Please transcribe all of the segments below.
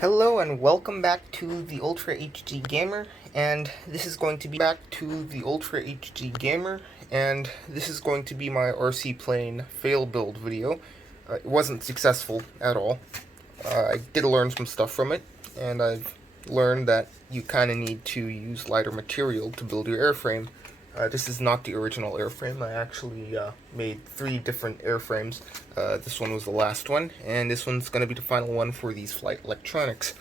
Hello and welcome back to the Ultra HD Gamer, and this is going to be my RC plane fail build video. It wasn't successful at all. I did learn some stuff from it, and I've learned that you kind of need to use lighter material to build your airframe. This is not the original airframe. I actually made 3 different airframes. This one was the last one, and this one's going to be the final one for these flight electronics.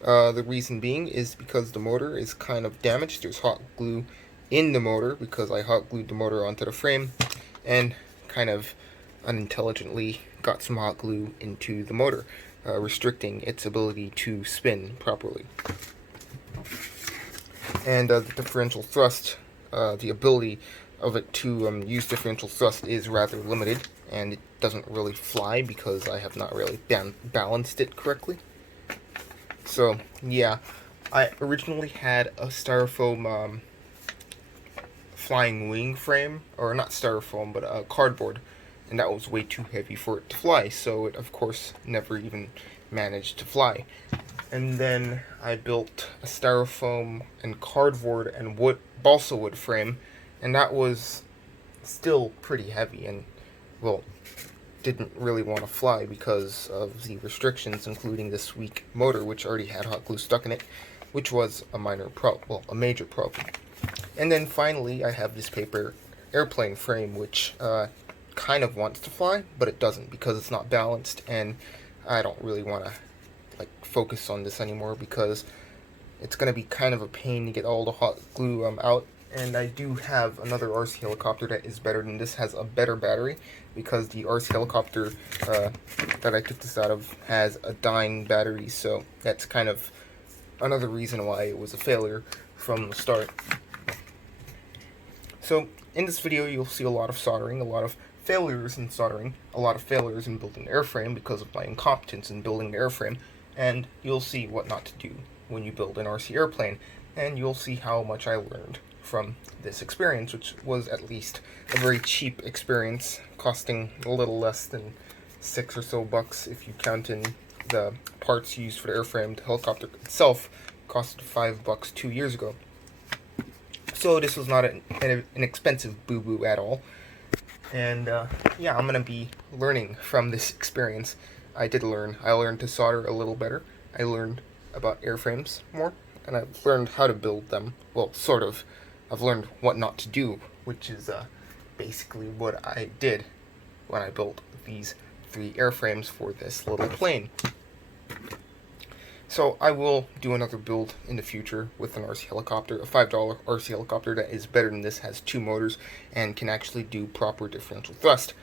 The reason being is because the motor is kind of damaged. There's hot glue in the motor because I hot glued the motor onto the frame and kind of unintelligently got some hot glue into the motor, restricting its ability to spin properly. And the differential thrust, the ability of it to use differential thrust is rather limited, and it doesn't really fly because I have not really balanced it correctly. So yeah, I originally had a styrofoam flying wing frame, or not styrofoam, but a cardboard, and that was way too heavy for it to fly, so it of course never even managed to fly. And then I built a styrofoam and cardboard and balsa wood frame, and that was still pretty heavy and, well, didn't really want to fly because of the restrictions, including this weak motor, which already had hot glue stuck in it, which was a major problem. And then finally, I have this paper airplane frame, which kind of wants to fly, but it doesn't because it's not balanced, and I don't really want to focus on this anymore because it's going to be kind of a pain to get all the hot glue out. And I do have another RC helicopter that is better than this, has a better battery, because the RC helicopter that I took this out of has a dying battery, so that's kind of another reason why it was a failure from the start. So in this video you'll see a lot of soldering, a lot of failures in soldering, a lot of failures in building the airframe because of my incompetence in building the airframe, and you'll see what not to do when you build an RC airplane, and you'll see how much I learned from this experience, which was at least a very cheap experience, costing a little less than $6 or so if you count in the parts used for the airframe. The helicopter itself costed $5 2 years ago. So this was not an expensive boo-boo at all. And yeah, I'm going to be learning from this experience. I learned to solder a little better. I learned about airframes more, and I've learned how to build them. Well, sort of. I've learned what not to do, which is basically what I did when I built these 3 airframes for this little plane. So I will do another build in the future with an RC helicopter, a $5 RC helicopter that is better than this, has 2 motors, and can actually do proper differential thrust.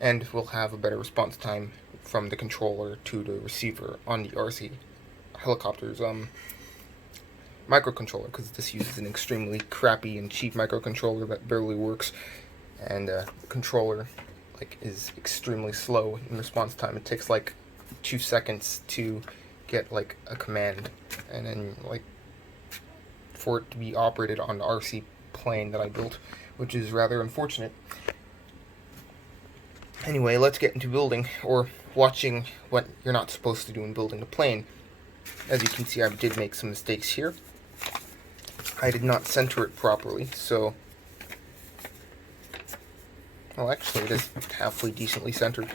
And will have a better response time from the controller to the receiver on the RC helicopter's microcontroller, because this uses an extremely crappy and cheap microcontroller that barely works, and the controller is extremely slow in response time. It takes 2 seconds to get a command, and then for it to be operated on the RC plane that I built, which is rather unfortunate. Anyway, let's get into building, or watching what you're not supposed to do in building the plane. As you can see, I did make some mistakes here. I did not center it properly, so... Well, actually, it is halfway decently centered,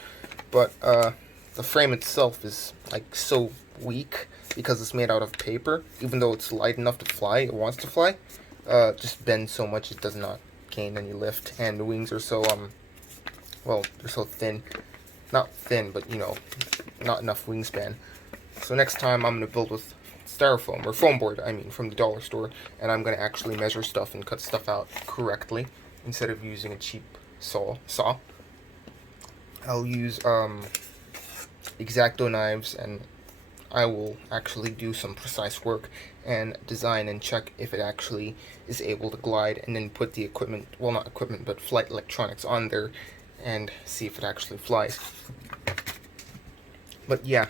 but the frame itself is so weak because it's made out of paper. Even though it's light enough to fly, it wants to fly, just bends so much it does not gain any lift, and the wings are so well, they're so thin. Not thin, but not enough wingspan. So next time I'm going to build with styrofoam, or foam board, I mean, from the dollar store, and I'm going to actually measure stuff and cut stuff out correctly instead of using a cheap saw. I'll use X-Acto knives, and I will actually do some precise work and design and check if it actually is able to glide, and then put the equipment, well, not equipment, but flight electronics on there and see if it actually flies. But yeah,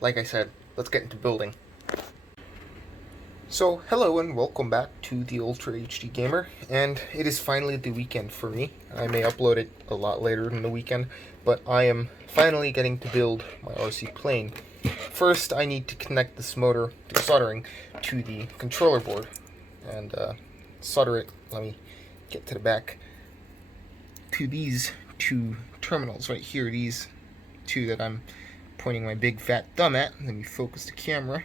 like I said, let's get into building. So, hello and welcome back to the Ultra HD Gamer, and it is finally the weekend for me. I may upload it a lot later in the weekend, but I am finally getting to build my RC plane. First, I need to connect this motor to soldering to the controller board, and solder it, let me get to the back, to these two terminals right here, these two that I'm pointing my big fat thumb at. Let me focus the camera.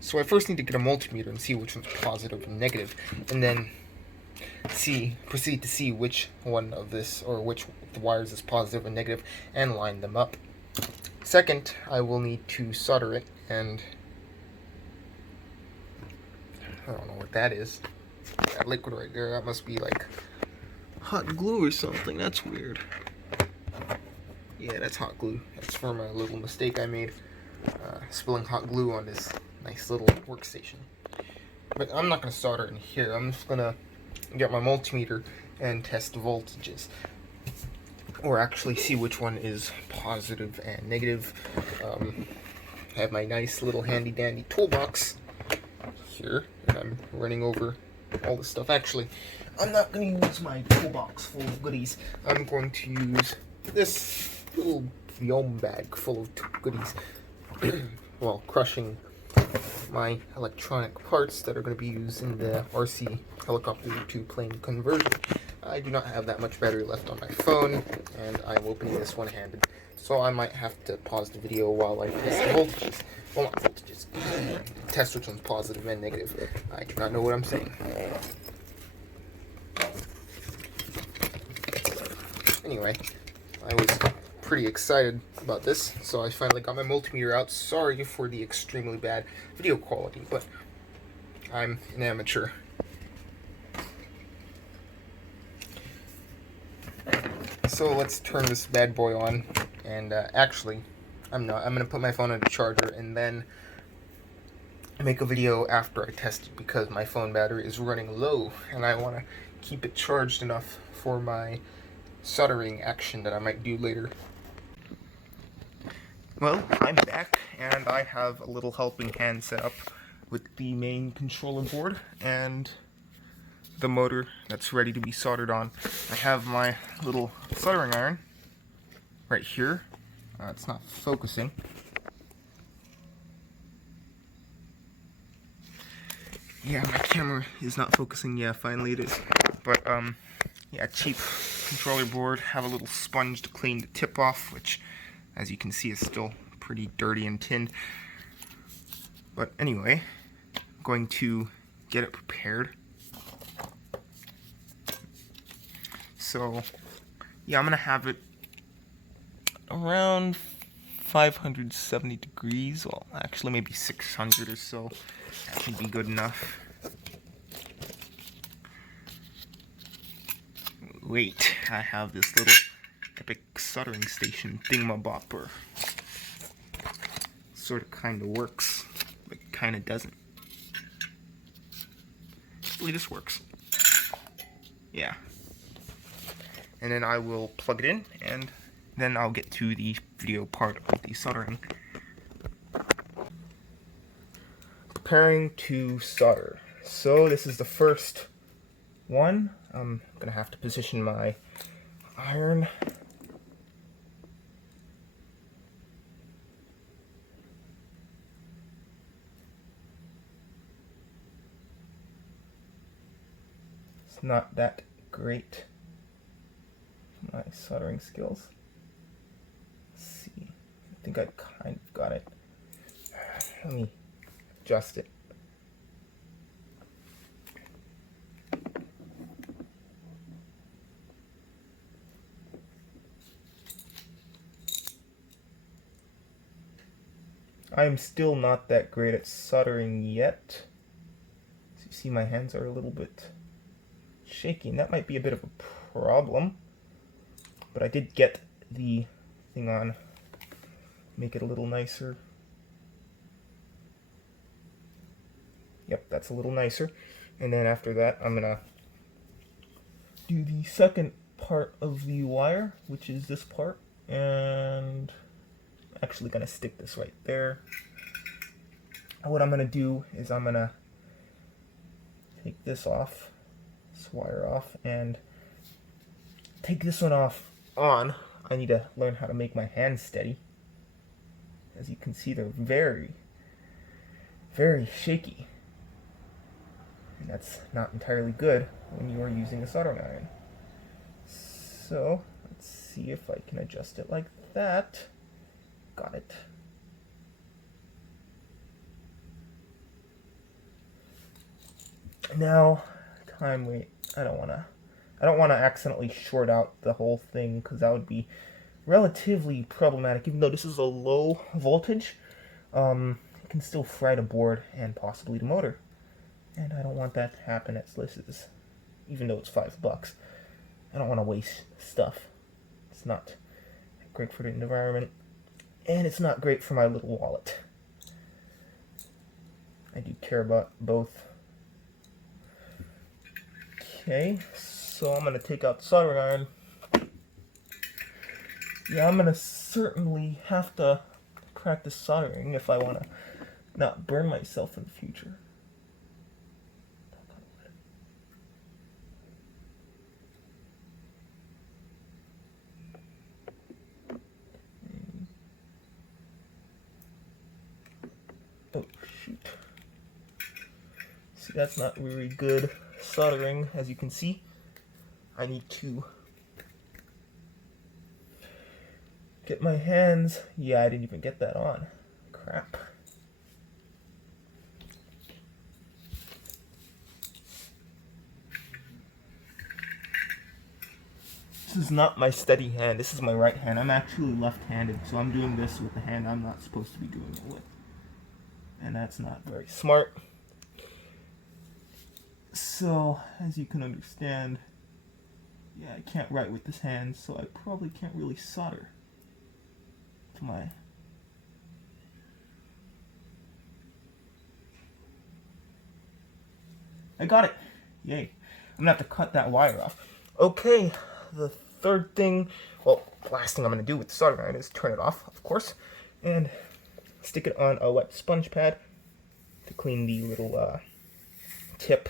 So I first need to get a multimeter and see which one's positive and negative, and then proceed to see which one of this, or which the wires is positive and negative, and line them up. Second, I will need to solder it, and I don't know what that is. That liquid right there, that must be like hot glue or something. That's weird. Yeah, that's hot glue. That's from a little mistake I made, spilling hot glue on this nice little workstation. But I'm not going to solder in here. I'm just going to get my multimeter and test the voltages, or actually see which one is positive and negative. I have my nice little handy dandy toolbox here, and I'm running over all this stuff. Actually, I'm not going to use my toolbox full of goodies. I'm going to use this little Yom bag full of goodies while crushing my electronic parts that are going to be used in the RC helicopter to plane conversion. I do not have that much battery left on my phone, and I'm opening this one-handed, so I might have to pause the video while I test the voltages. Well, not voltages. Test which one's positive and negative. I do not know what I'm saying. Anyway, I was pretty excited about this, so I finally got my multimeter out. Sorry for the extremely bad video quality, but I'm an amateur. So let's turn this bad boy on, and actually, I'm gonna put my phone on the charger and then make a video after I test it, because my phone battery is running low, and I want to keep it charged enough for my soldering action that I might do later. Well, I'm back, and I have a little helping hand set up with the main controller board and the motor that's ready to be soldered on. I have my little soldering iron right here. It's not focusing. Yeah, my camera is not focusing. Yeah, finally it is. But, yeah, cheap controller board. Have a little sponge to clean the tip off, which, as you can see, is still pretty dirty and tinned. But anyway, I'm going to get it prepared. So, yeah, I'm going to have it around 570 degrees. Well, actually, maybe 600 or so. That should be good enough. Wait, I have this little epic soldering station thingamabopper. Sort of kind of works, but kind of doesn't. Hopefully this works. Yeah. And then I will plug it in, and then I'll get to the video part of the soldering. Preparing to solder. So this is the first one. I'm gonna have to position my iron. It's not that great, my soldering skills. Let's see. I think I kind of got it. Let me adjust it. I am still not that great at soldering yet. As you see, my hands are a little bit shaky, and that might be a bit of a problem. But I did get the thing on, make it a little nicer. Yep, that's a little nicer. And then after that, I'm gonna do the second part of the wire, which is this part, and actually gonna stick this right there. what I'm going to do is I'm going to take this off, this wire off, and take this one off on. I need to learn how to make my hands steady. As you can see, they're very, very shaky. And that's not entirely good when you are using a soldering iron. So, let's see if I can adjust it like that. Got it. Now, wait, I don't want to accidentally short out the whole thing, because that would be relatively problematic. Even though this is a low voltage, it can still fry the board and possibly the motor. And I don't want that to happen as this is, even though it's $5. I don't want to waste stuff. It's not great for the environment, and it's not great for my little wallet. I do care about both. Okay, so I'm going to take out the soldering iron. Yeah, I'm going to certainly have to practice soldering if I want to not burn myself in the future. Oh, shoot. See, that's not very good soldering, as you can see. I need to get my hands. Yeah, I didn't even get that on. Crap. This is not my steady hand. This is my right hand. I'm actually left-handed, so I'm doing this with the hand I'm not supposed to be doing it with. And that's not very smart. So, as you can understand, yeah, I can't write with this hand, so I probably can't really solder to my... I got it! Yay. I'm gonna have to cut that wire off. Okay, the third thing, well, the last thing I'm gonna do with the soldering iron is turn it off, of course, and stick it on a wet sponge pad to clean the little tip.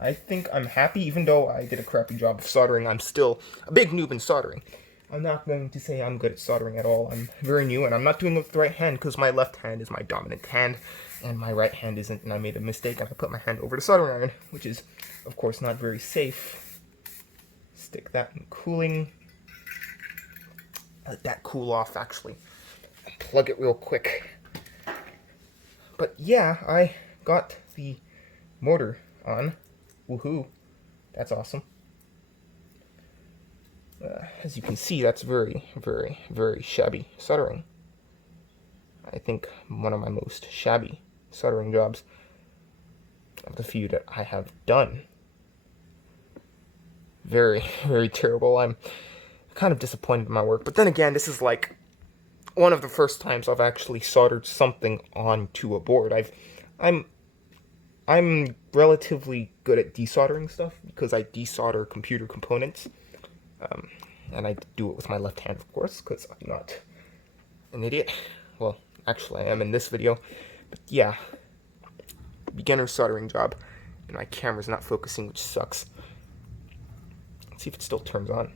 I think I'm happy, even though I did a crappy job of soldering. I'm still a big noob in soldering. I'm not going to say I'm good at soldering at all. I'm very new, and I'm not doing it with the right hand because my left hand is my dominant hand, and my right hand isn't, and I made a mistake, and I put my hand over the soldering iron, which is, of course, not very safe. Stick that in cooling. Let that cool off, actually. Plug it real quick. But yeah, I got the motor on. Woohoo. That's awesome. As you can see, that's very, very, very shabby soldering. I think one of my most shabby soldering jobs of the few that I have done. Very, very terrible. I'm kind of disappointed in my work. But then again, this is like one of the first times I've actually soldered something onto a board. I'm relatively good at desoldering stuff because I desolder computer components. And I do it with my left hand, of course, because I'm not an idiot. Well, actually, I am in this video. But yeah, beginner soldering job. And my camera's not focusing, which sucks. Let's see if it still turns on.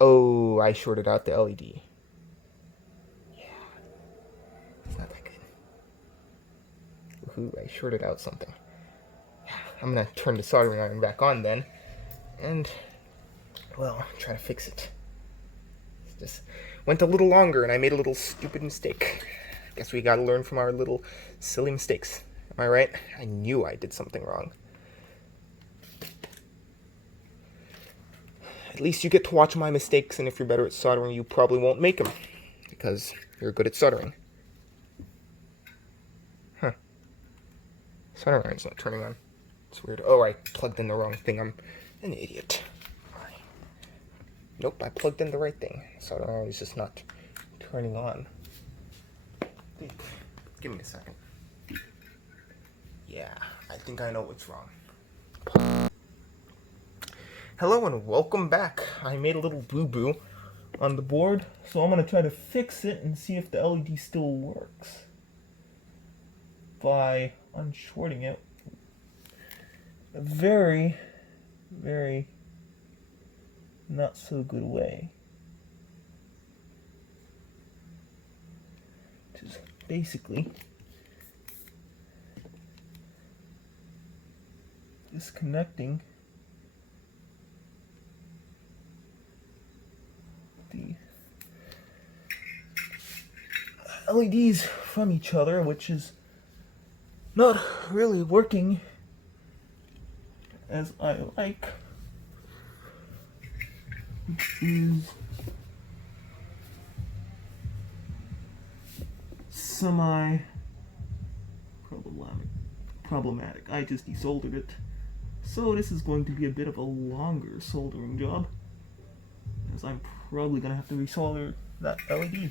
Oh, I shorted out the LED. Yeah, it's not that good. Woohoo, I shorted out something. I'm gonna turn the soldering iron back on then, and, well, try to fix it. It just went a little longer, and I made a little stupid mistake. Guess we gotta learn from our little silly mistakes. Am I right? I knew I did something wrong. At least you get to watch my mistakes, and if you're better at soldering, you probably won't make them, because you're good at soldering. Huh. Soldering iron's not turning on. It's weird. Oh, I plugged in the wrong thing. I'm an idiot. Nope, I plugged in the right thing. Soldering iron is just not turning on. Give me a second. Yeah, I think I know what's wrong. Hello and welcome back. I made a little boo-boo on the board, so I'm going to try to fix it and see if the LED still works by unshorting it. A very, very not so good way. Which is basically disconnecting the LEDs from each other, which is not really working as I like, which is semi-problematic. I just desoldered it. So this is going to be a bit of a longer soldering job, as I'm probably going to have to resolder that LED.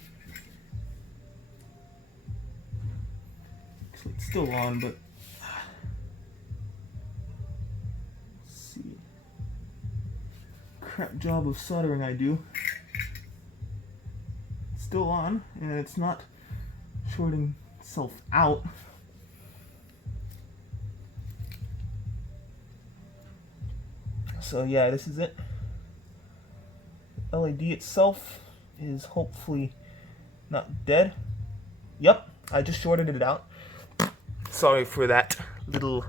So it's still on, but let's see. Crap job of soldering I do. It's still on, and it's not shorting itself out. So yeah, this is it. The LED itself is hopefully not dead. Yep, I just shorted it out. Sorry for that little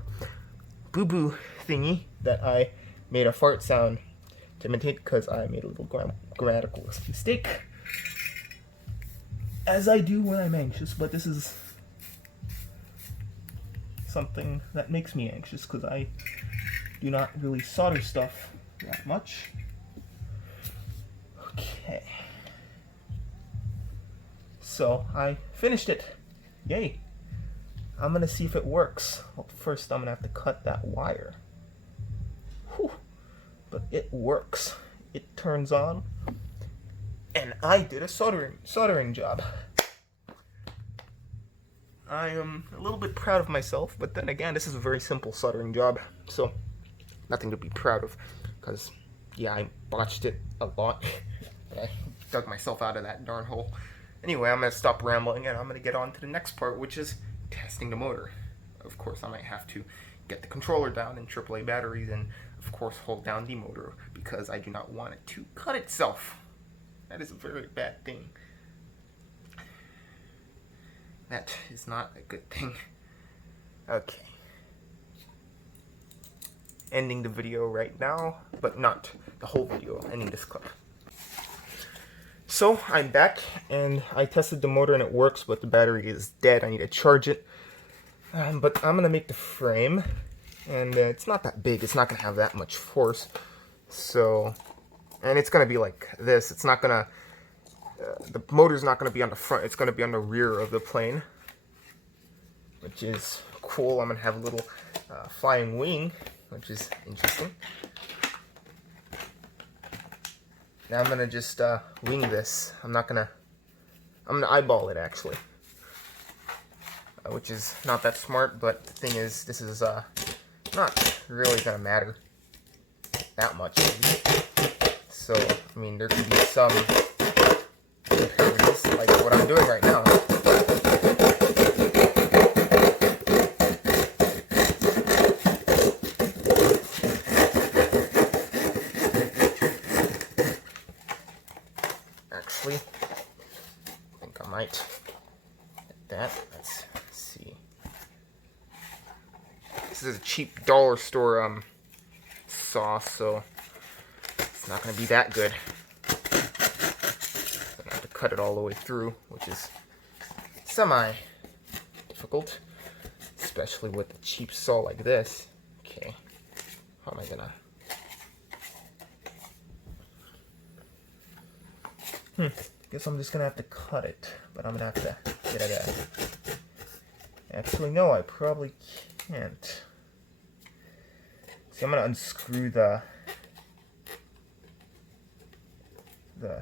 boo-boo thingy that I made a fart sound to imitate, because I made a little grammatical mistake, as I do when I'm anxious. But this is something that makes me anxious, because I do not really solder stuff that much. Okay. So I finished it. Yay. I'm gonna see if it works. Well, first I'm gonna have to cut that wire. Whew. But it works. It turns on. And I did a soldering job. I am a little bit proud of myself, but then again, this is a very simple soldering job, so nothing to be proud of, because yeah, I botched it a lot. I dug myself out of that darn hole. Anyway, I'm going to stop rambling and I'm going to get on to the next part, which is testing the motor. Of course, I might have to get the controller down in AAA batteries and, of course, hold down the motor, because I do not want it to cut itself. That is a very bad thing. That is not a good thing. Okay. Ending the video right now, but not the whole video, ending this clip. So I'm back, and I tested the motor and it works, but the battery is dead. I need to charge it. But I'm gonna make the frame, and it's not that big. It's not gonna have that much force. So, and it's gonna be like this. It's not gonna, the motor's not gonna be on the front. It's gonna be on the rear of the plane, which is cool. I'm gonna have a little flying wing, which is interesting. Now I'm gonna just wing this. I'm gonna eyeball it, actually, which is not that smart. But the thing is, this is not really gonna matter that much. So I mean, there could be some impurities, like what I'm doing right now. Actually, I think I might get that. Let's see. This is a cheap dollar store saw, so it's not going to be that good. I have to cut it all the way through, which is semi-difficult, especially with a cheap saw like this. Okay, how am I gonna? Guess I'm just gonna have to cut it, but I'm gonna have to get it out. Actually, no, I probably can't. See, I'm gonna unscrew the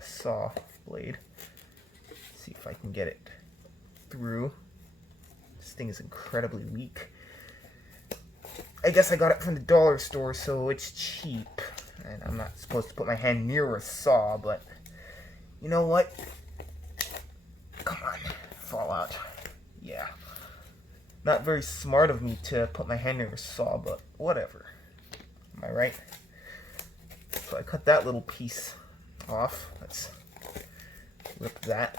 saw blade. See if I can get it through. This thing is incredibly weak. I guess I got it from the dollar store, so it's cheap. and I'm not supposed to put my hand near a saw, but you know what? Come on, Fallout. Yeah. Not very smart of me to put my hand near a saw, but whatever. Am I right? So I cut that little piece off. Let's rip that.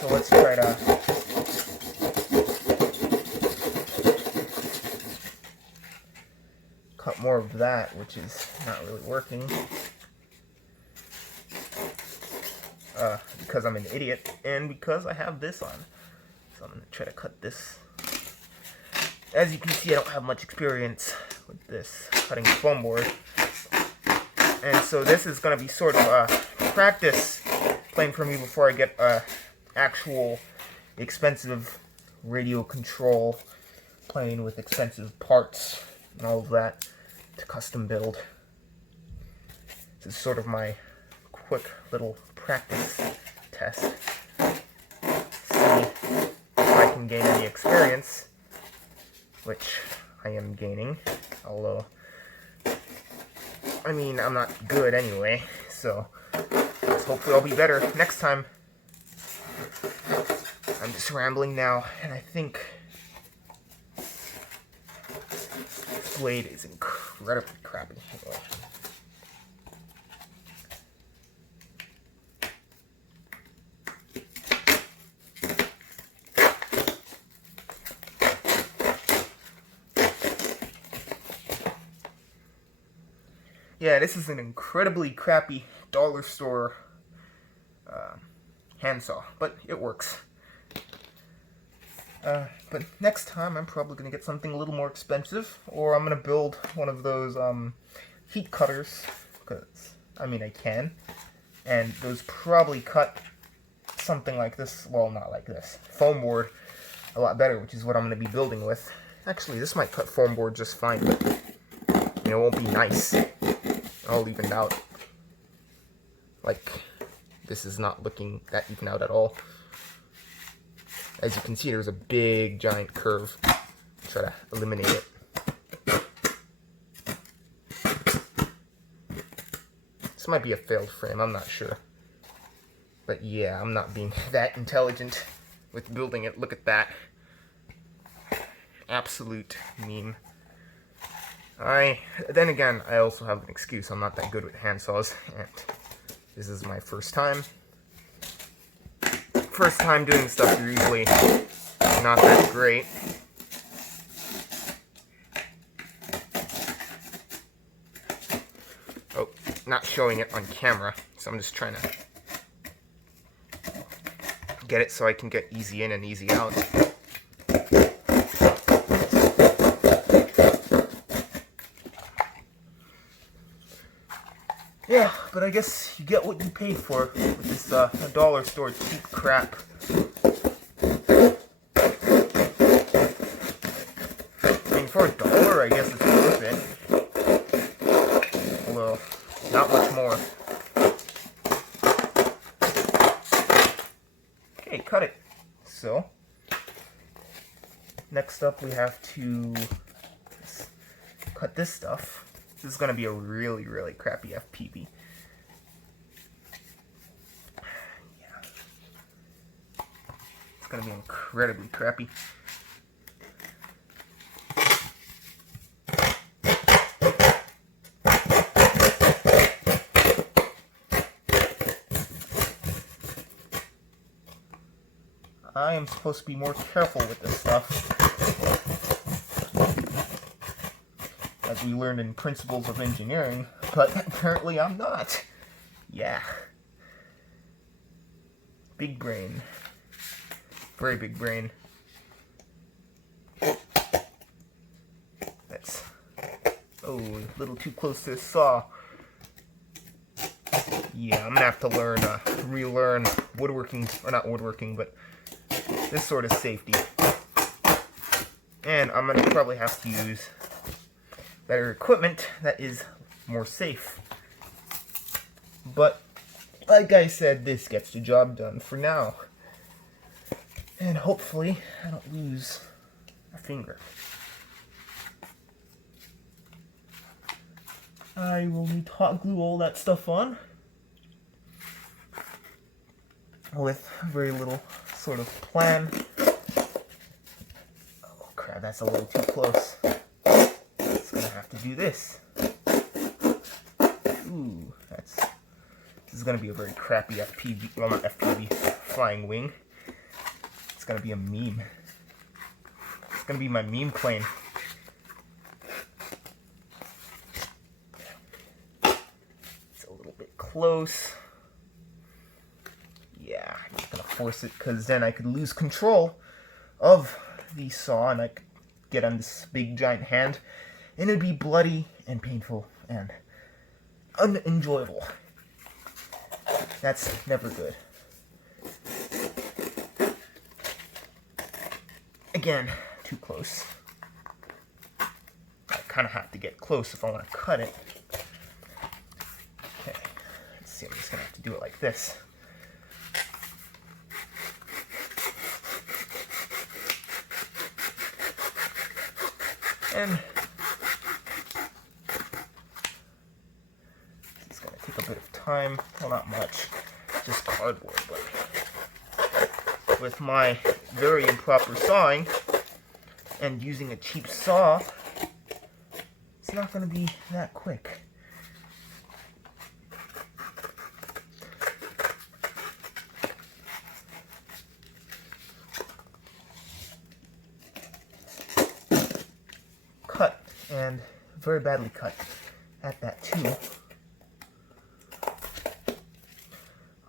So let's try to cut more of that, which is not really working. Because I'm an idiot and because I have this on. So I'm going to try to cut this. As you can see, I don't have much experience with this cutting foam board. And so this is going to be sort of a practice playing for me before I get a actual expensive radio control plane with expensive parts and all of that to custom build. This is sort of my quick little practice test. See if I can gain any experience, which I am gaining, although, I mean, I'm not good anyway, so hopefully I'll be better next time. I'm just rambling now, and I think this blade is incredibly crappy. Anyway. Yeah, this is an incredibly crappy dollar store handsaw, but it works. But next time I'm probably going to get something a little more expensive, or I'm going to build one of those heat cutters, because, I mean, I can, and those probably cut something like this, well, not like this, foam board a lot better, which is what I'm going to be building with. Actually, this might cut foam board just fine, but it won't be nice. All evened out. Like, this is not looking that even out at all. As you can see, there's a big, giant curve. Try to eliminate it. This might be a failed frame, I'm not sure. But yeah, I'm not being that intelligent with building it. Look at that. Absolute meme. Then again, I also have an excuse. I'm not that good with handsaws, and this is my first time. First time doing stuff, you're usually not that great. Oh, not showing it on camera, so I'm just trying to get it so I can get easy in and easy out. Yeah, but I guess you get what you pay for with this dollar store cheap crap. I mean, for $1, I guess it's worth it. Although, not much more. Okay, cut it. So, next up we have to cut this stuff. This is going to be a really, really crappy FPV. Yeah. It's going to be incredibly crappy. I am supposed to be more careful with this stuff. As we learned in Principles of Engineering, but apparently I'm not. Yeah. Big brain. Very big brain. That's, oh, a little too close to the saw. Yeah, I'm gonna have to learn, relearn woodworking, or not woodworking, but this sort of safety. And I'm gonna probably have to use better equipment that is more safe. But, like I said, this gets the job done for now. And hopefully, I don't lose a finger. I will need to hot glue all that stuff on with very little sort of plan. Oh crap, that's a little too close. It's gonna have to do this. Ooh, this is gonna be a very crappy FPV, well not FPV, flying wing. It's gonna be a meme. It's gonna be my meme plane. It's a little bit close. Yeah, I'm just gonna force it because then I could lose control of the saw and I could get on this big giant hand and it'd be bloody and painful and unenjoyable. That's never good. Again, too close. I kind of have to get close if I want to cut it. Okay, let's see, I'm just going to have to do it like this. And it's going to take a bit of time. Well, not much. Just cardboard, but with my very improper sawing and using a cheap saw, it's not going to be that quick. Cut, and very badly cut at that too.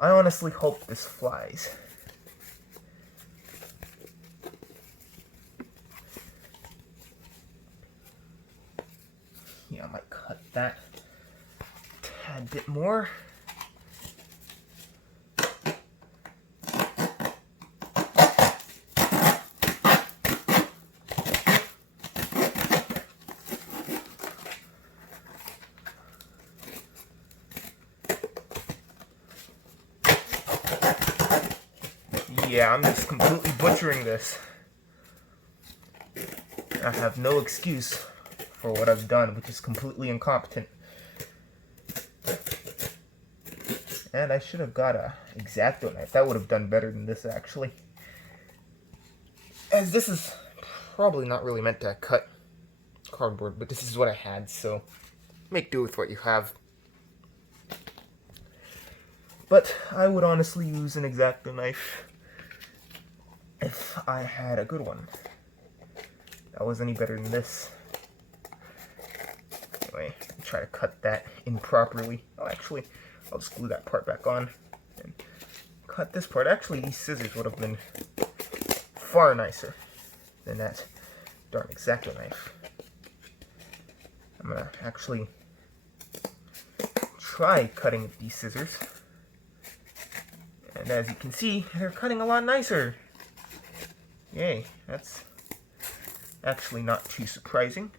I honestly hope this flies. Yeah, I might cut that a tad bit more. Yeah, I'm just completely butchering this. I have no excuse for what I've done, which is completely incompetent. And I should have got a X-Acto knife. That would have done better than this, actually. As this is probably not really meant to cut cardboard, but this is what I had, so make do with what you have. But I would honestly use an X-Acto knife if I had a good one that was any better than this. Anyway, try to cut that in properly. Oh, actually, I'll just glue that part back on and cut this part. Actually, these scissors would have been far nicer than that darn X-Acto knife. I'm gonna actually try cutting with these scissors. And as you can see, they're cutting a lot nicer. Yay, that's actually not too surprising.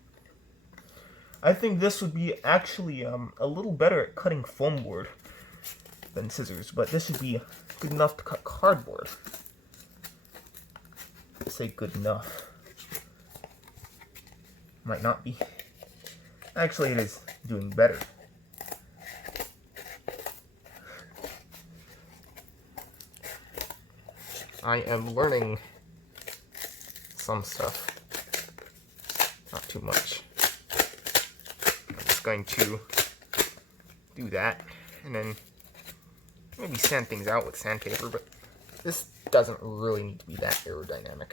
I think this would be actually a little better at cutting foam board than scissors, but this would be good enough to cut cardboard. I'd say good enough. Might not be. Actually, it is doing better. I am learning some stuff. Not too much. I'm just going to do that and then maybe sand things out with sandpaper, but this doesn't really need to be that aerodynamic.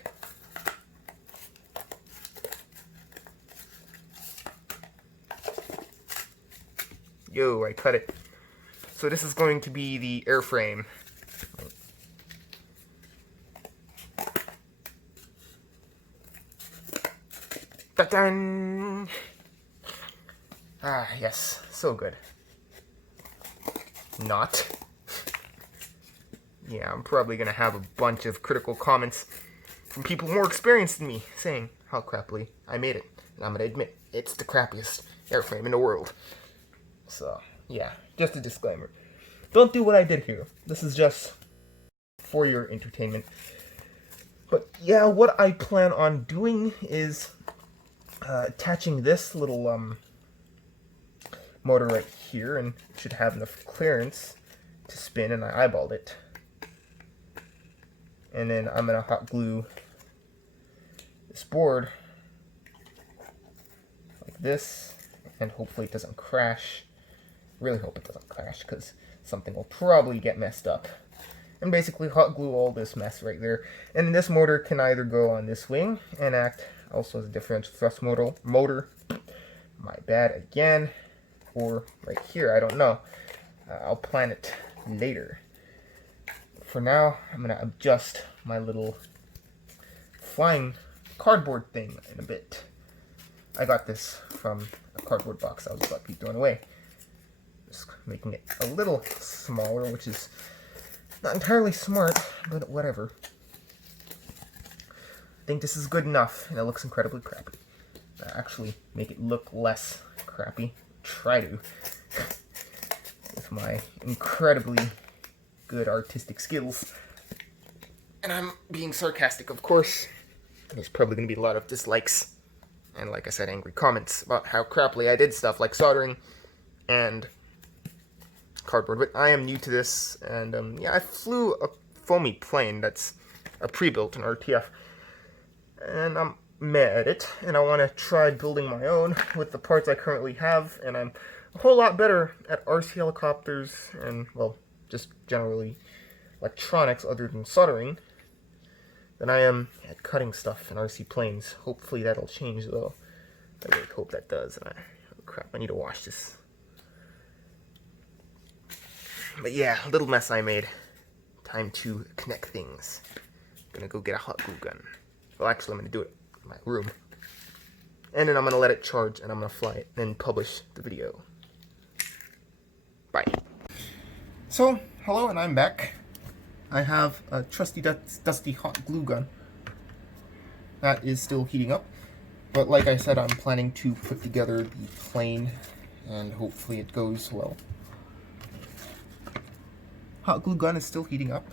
Yo, I cut it. So this is going to be the airframe. Ta-da! Ah, yes, so good. Not. Yeah, I'm probably gonna have a bunch of critical comments from people more experienced than me saying how crappily I made it. And I'm gonna admit, it's the crappiest airframe in the world. So, yeah, just a disclaimer. Don't do what I did here. This is just for your entertainment. But yeah, what I plan on doing is attaching this little motor right here, and it should have enough clearance to spin, and I eyeballed it. And then I'm going to hot glue this board like this, and hopefully it doesn't crash. Really hope it doesn't crash, because something will probably get messed up. And basically hot glue all this mess right there. And this motor can either go on this wing and act also as a differential thrust motor. My bad again. Or right here, I don't know. I'll plan it later. For now, I'm going to adjust my little flying cardboard thing in a bit. I got this from a cardboard box I was about to be thrown away. Just making it a little smaller, which is not entirely smart, but whatever. I think this is good enough, and it looks incredibly crappy. Actually, make it look less crappy. Try to. With my incredibly good artistic skills. And I'm being sarcastic, of course. There's probably going to be a lot of dislikes. And like I said, angry comments about how crappily I did stuff like soldering and cardboard. But I am new to this, and yeah, I flew a foamy plane that's a pre-built, an RTF. And I'm mad at it, and I want to try building my own with the parts I currently have, and I'm a whole lot better at RC helicopters and, well, just generally electronics other than soldering than I am at cutting stuff in RC planes. Hopefully that'll change, though. I really hope that does. And oh crap, I need to wash this. But yeah, a little mess I made. Time to connect things. Gonna go get a hot glue gun. Well, actually, I'm gonna do it in my room. And then I'm gonna let it charge, and I'm gonna fly it, and publish the video. Bye. So, hello, and I'm back. I have a trusty dusty hot glue gun that is still heating up, but like I said, I'm planning to put together the plane, and hopefully it goes well. Hot glue gun is still heating up.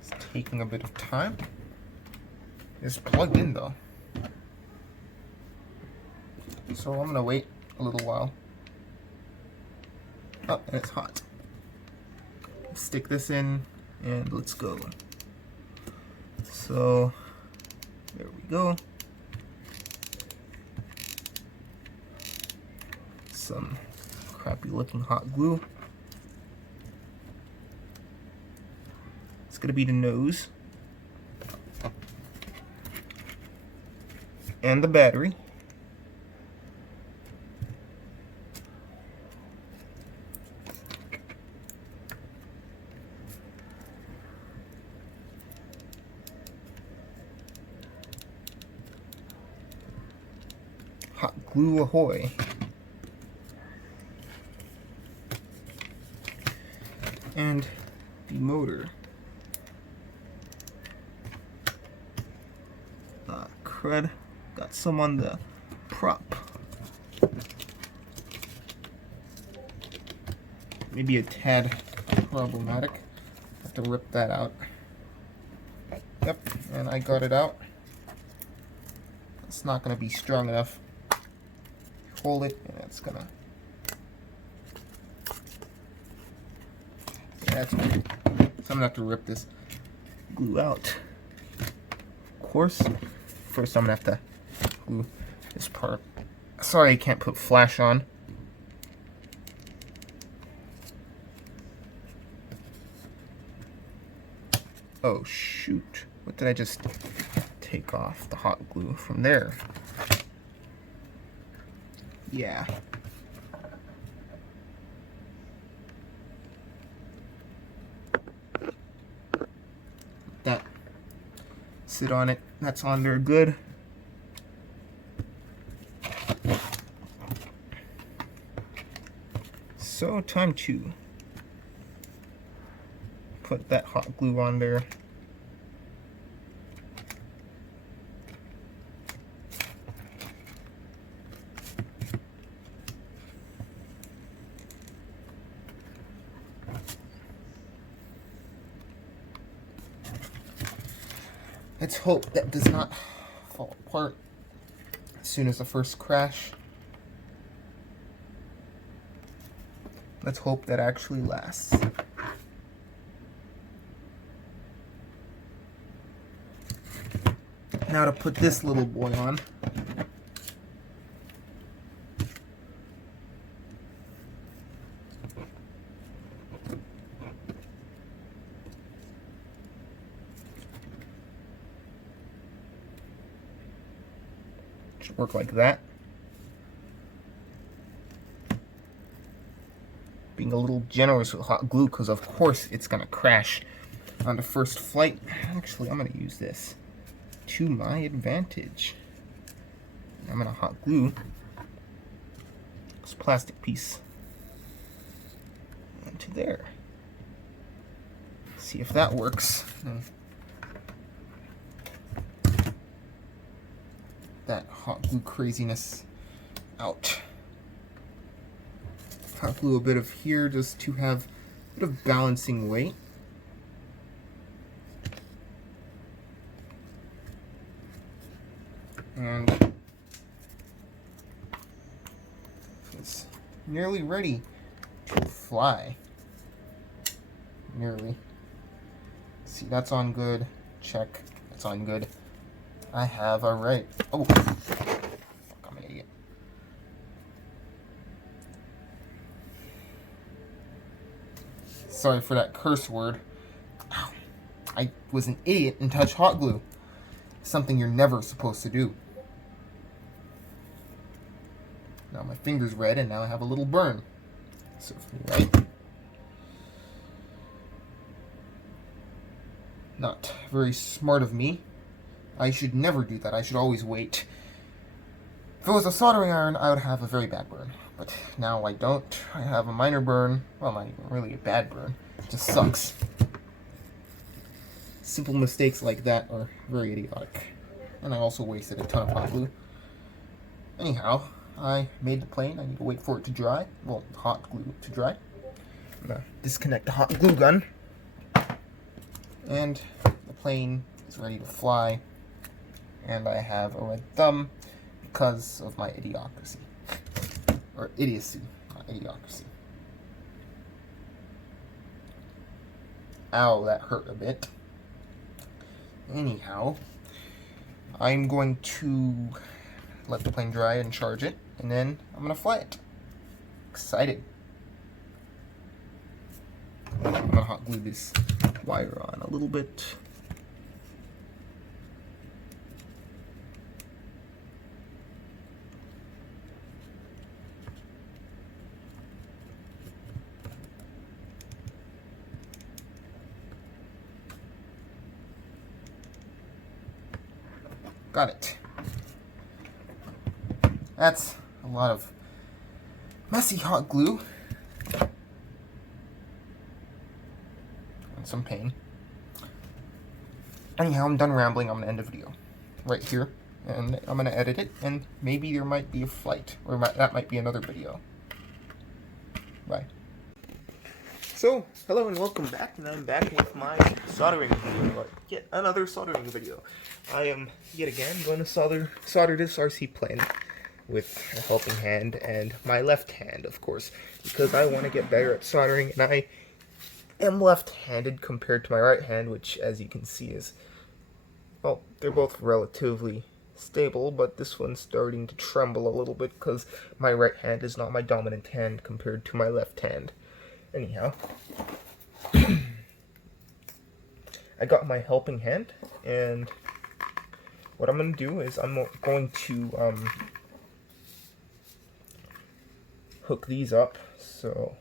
It's taking a bit of time. It's plugged in though, so I'm gonna wait a little while. Oh, and it's hot. Stick this in, and let's go. So, there we go. Some crappy looking hot glue. It's gonna be the nose. And the battery. Hot glue ahoy. And the motor. Crud. Got some on the prop. Maybe a tad problematic. Have to rip that out. Yep, and I got it out. It's not going to be strong enough. Hold it, and it's gonna. Yeah, that's weird. So I'm gonna have to rip this glue out. Of course. First, I'm gonna have to glue this part. Sorry, I can't put flash on. Oh shoot! What did I just take off? The hot glue from there. Yeah. That. Sit on it. That's on there good. So time to put that hot glue on there. Let's hope that does not fall apart as soon as the first crash. Let's hope that actually lasts. Now to put this little boy on. Should work like that. Being a little generous with hot glue because of course it's gonna crash on the first flight. Actually, I'm gonna use this to my advantage. I'm gonna hot glue this plastic piece onto there. See if that works. That hot glue craziness out. Hot glue a bit of here just to have a bit of balancing weight. And it's nearly ready to fly. Nearly. See, that's on good. Check. That's on good. I have a right. Oh, fuck, I'm an idiot. Sorry for that curse word. Ow. I was an idiot and touched hot glue. Something you're never supposed to do. Now my finger's red and now I have a little burn. Serves me right. Not very smart of me. I should never do that. I should always wait. If it was a soldering iron, I would have a very bad burn. But now I don't. I have a minor burn. Well, not even really a bad burn. It just sucks. Simple mistakes like that are very idiotic. And I also wasted a ton of hot glue. Anyhow, I made the plane. I need to wait for it to dry. Well, hot glue to dry. I'm gonna disconnect the hot glue gun. And the plane is ready to fly. And I have a red thumb because of my idiocracy. Or idiocy, not idiocracy. Ow, that hurt a bit. Anyhow, I'm going to let the plane dry and charge it, and then I'm going to fly it. Excited. I'm going to hot glue this wire on a little bit. Got it. That's a lot of messy hot glue. And some pain. Anyhow, I'm done rambling. I'm going to end the video right here. And I'm going to edit it. And maybe there might be a flight. Or that might be another video. Bye. So, hello and welcome back, and I'm back with my soldering video, yet another soldering video. I am, yet again, going to solder this RC plane with a helping hand, and my left hand, of course, because I want to get better at soldering, and I am left-handed compared to my right hand, which, as you can see, is, well, they're both relatively stable, but this one's starting to tremble a little bit, because my right hand is not my dominant hand compared to my left hand. Anyhow, I got my helping hand, and what I'm going to do is I'm going to hook these up. So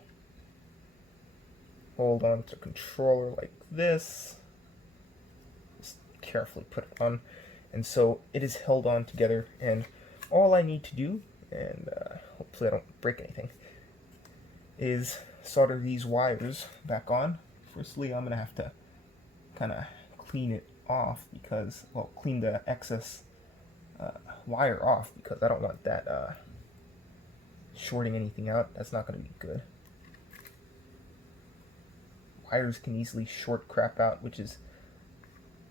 hold on to the controller like this, just carefully put it on, and so it is held on together, and all I need to do, and hopefully I don't break anything, is solder these wires back on. Firstly, I'm going to have to kind of clean it off because, well, clean the excess wire off because I don't want that shorting anything out. That's not going to be good. Wires can easily short crap out, which is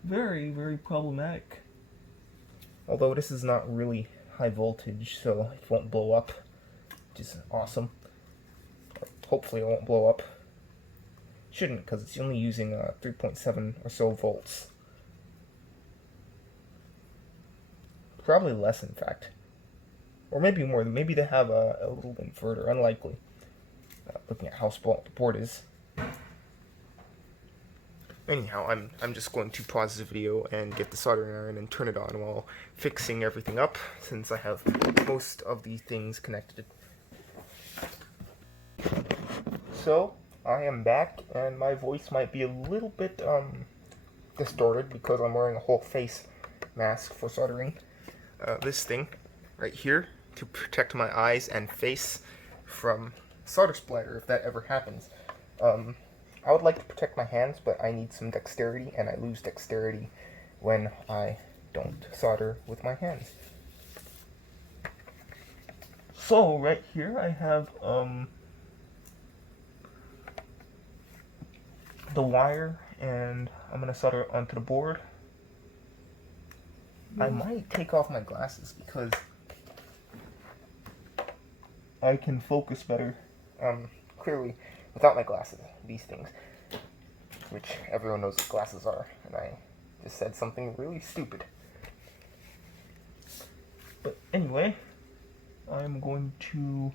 very, very problematic. Although this is not really high voltage, so it won't blow up, which is awesome. Hopefully it won't blow up. Shouldn't, because it's only using 3.7 or so volts. Probably less, in fact. Or maybe more. Maybe they have a little inverter. Unlikely. Looking at how small the board is. Anyhow, I'm just going to pause the video and get the soldering iron and turn it on while fixing everything up, since I have most of these things connected. So, I am back, and my voice might be a little bit distorted because I'm wearing a whole face mask for soldering. This thing right here to protect my eyes and face from solder splatter if that ever happens. I would like to protect my hands, but I need some dexterity, and I lose dexterity when I don't solder with my hands. So right here I have the wire, and I'm gonna solder it onto the board. I might take off my glasses because I can focus better, clearly, without my glasses, these things, which everyone knows what glasses are, and I just said something really stupid. But anyway, I'm going to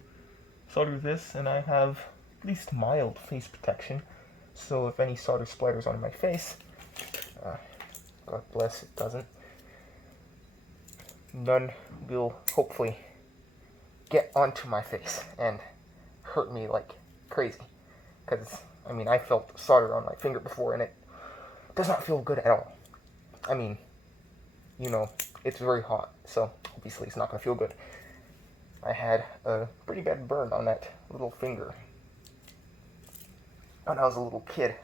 solder this, and I have at least mild face protection, so if any solder splatters on my face, God bless it doesn't, none will hopefully get onto my face and hurt me like crazy. Because, I mean, I felt solder on my finger before, and it does not feel good at all. I mean, you know, it's very hot, so obviously it's not going to feel good. I had a pretty bad burn on that little finger when I was a little kid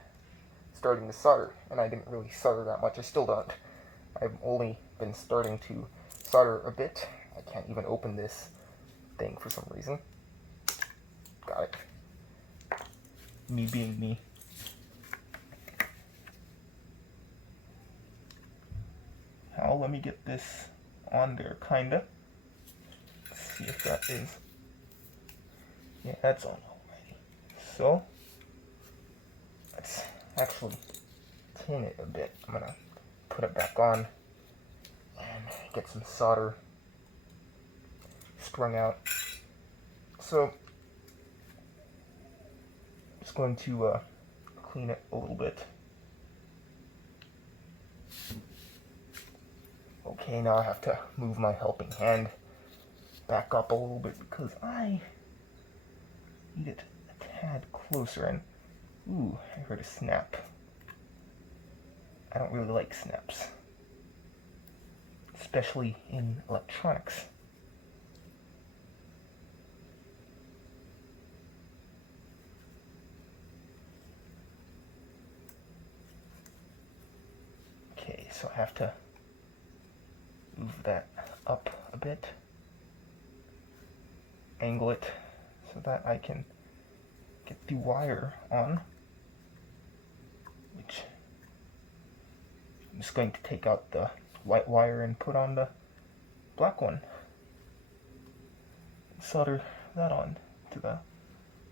starting to solder, and I didn't really solder that much. I still don't. I've only been starting to solder a bit. I can't even open this thing for some reason. Got it. Me being me. Now let me get this on there, kinda. Let's see if that is. Yeah, that's on already. So let's actually tin it a bit. I'm gonna put it back on and get some solder sprung out. So I'm just going to clean it a little bit. Okay, now I have to move my helping hand back up a little bit because I need it a tad closer. And ooh, I heard a snap. I don't really like snaps, especially in electronics. Okay, so I have to move that up a bit, angle it so that I can get the wire on, which I'm just going to take out the white wire and put on the black one. Solder that on to the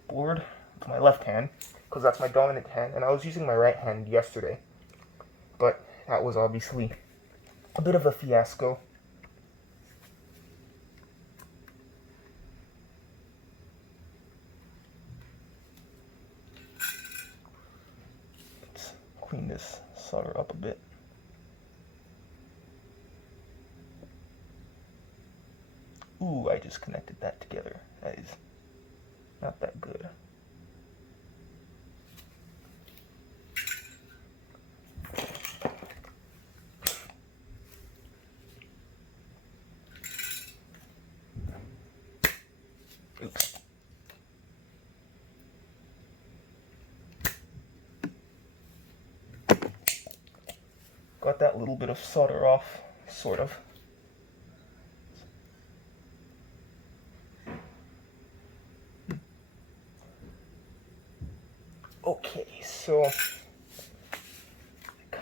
board with my left hand, because that's my dominant hand, and I was using my right hand yesterday, but that was obviously a bit of a fiasco. Let's clean this solder up a bit. Ooh, I just connected that together. That is not that good. Oops. Got that little bit of solder off, sort of. Okay, so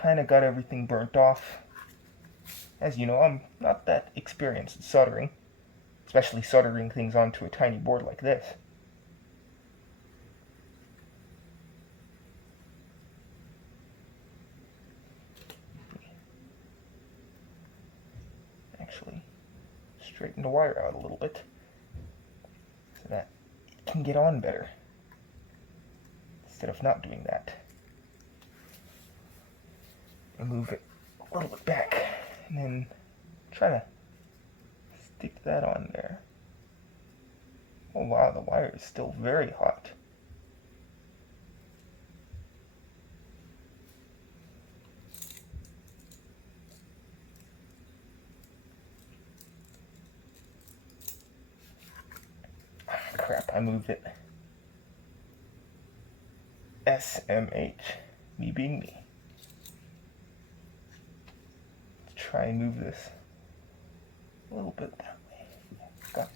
I kind of got everything burnt off. As you know, I'm not that experienced in soldering, especially soldering things onto a tiny board like this. Actually, straighten the wire out a little bit so that it can get on better instead of not doing that. And move it a little bit back and then try to stick that on there. Oh wow, the wire is still very hot. Ah, crap, I moved it. SMH, me being me. Let's try and move this a little bit that way. Got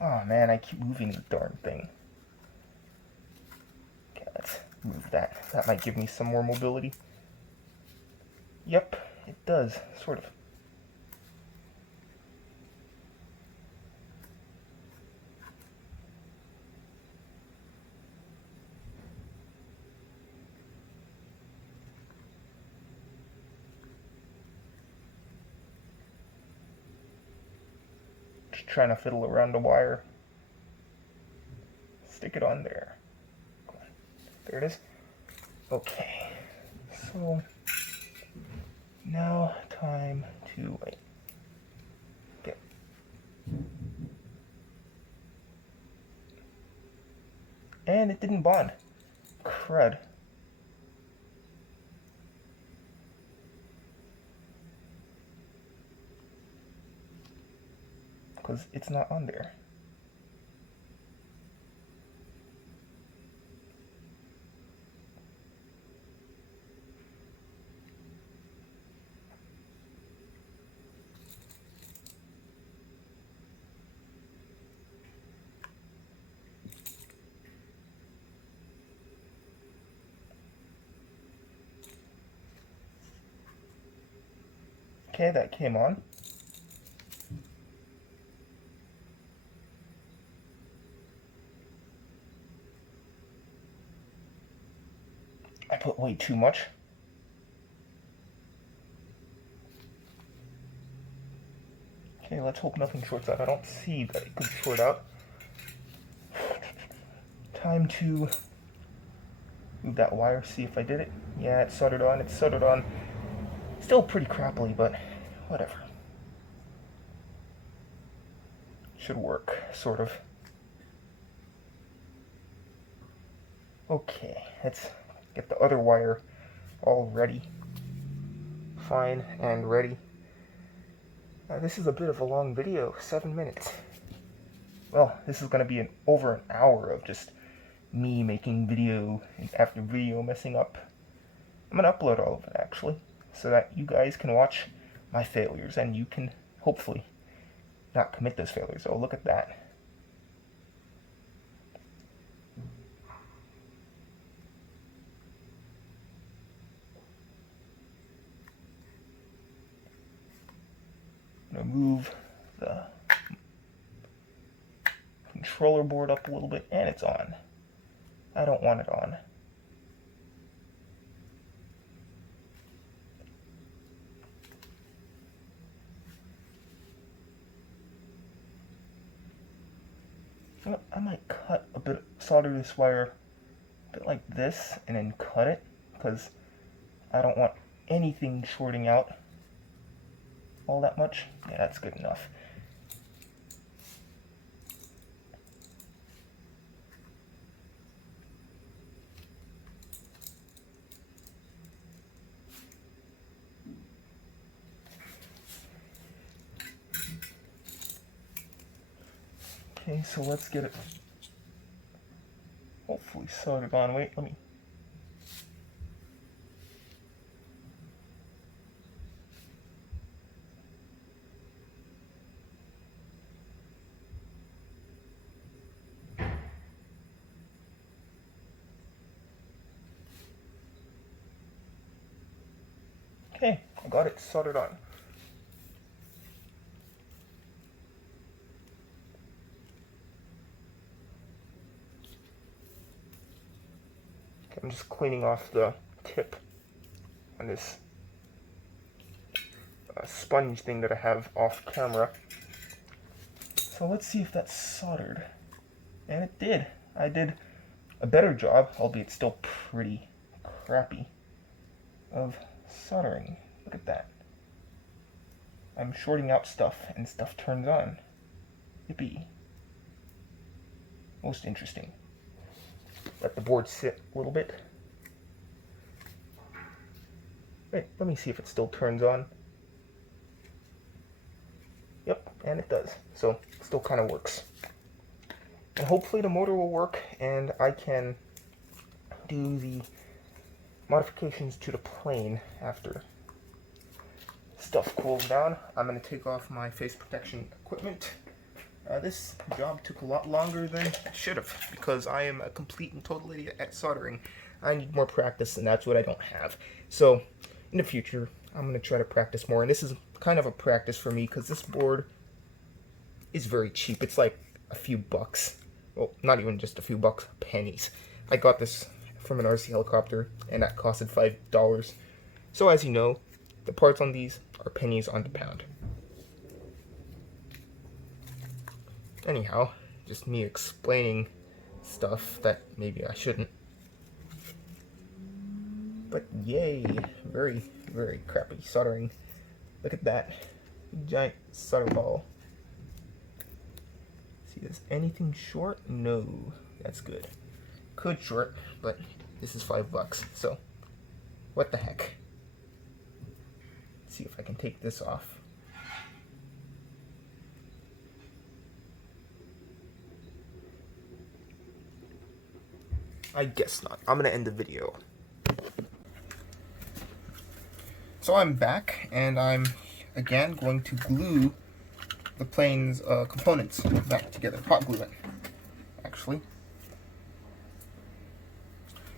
Oh man, I keep moving the darn thing. Okay, let's move that. That might give me some more mobility. Yep, it does, sort of. Just trying to fiddle around the wire. Stick it on there. There it is. Okay, so now time to wait. Okay. And it didn't bond. Crud. Because it's not on there. Okay, that came on. I put way too much. Okay, let's hope nothing shorts out. I don't see that it could short out. Time to move that wire, see if I did it. Yeah, it's soldered on, it's soldered on. Still pretty crapply, but whatever. Should work, sort of. Okay, let's get the other wire all ready. Fine and ready. This is a bit of a long video, 7 minutes. Well, this is going to be over an hour of just me making video and after video messing up. I'm going to upload all of it actually, so that you guys can watch my failures and you can hopefully not commit those failures. Oh, look at that. I'm going to move the controller board up a little bit, and it's on. I don't want it on. I might cut a bit, solder this wire a bit like this, and then cut it, because I don't want anything shorting out all that much. Yeah, that's good enough. Okay, so let's get it hopefully soldered on. Wait, let me. Okay, I got it soldered on. Okay, I'm just cleaning off the tip on this sponge thing that I have off camera. So let's see if that's soldered. And it did. I did a better job, albeit still pretty crappy, of soldering. Look at that. I'm shorting out stuff and stuff turns on. Yippee. Most interesting. Let the board sit a little bit. Wait, let me see if it still turns on. Yep, and it does. So it still kind of works. And hopefully the motor will work and I can do the modifications to the plane after stuff cools down. I'm going to take off my face protection equipment. This job took a lot longer than it should have because I am a complete and total idiot at soldering. I need more practice and that's what I don't have. So in the future I'm going to try to practice more, and this is kind of a practice for me because this board is very cheap. It's like a few bucks. Well, not even just a few bucks, pennies. I got this from an RC helicopter and that costed $5. So as you know, the parts on these are pennies on the pound. Anyhow, just me explaining stuff that maybe I shouldn't. But yay, very, very crappy soldering. Look at that giant solder ball. See, is anything short? No, that's good. Could short, but this is $5, so what the heck. Let's see if I can take this off. I guess not. I'm gonna end the video. So I'm back, and I'm again going to glue the plane's components back together. Hot glue it, actually.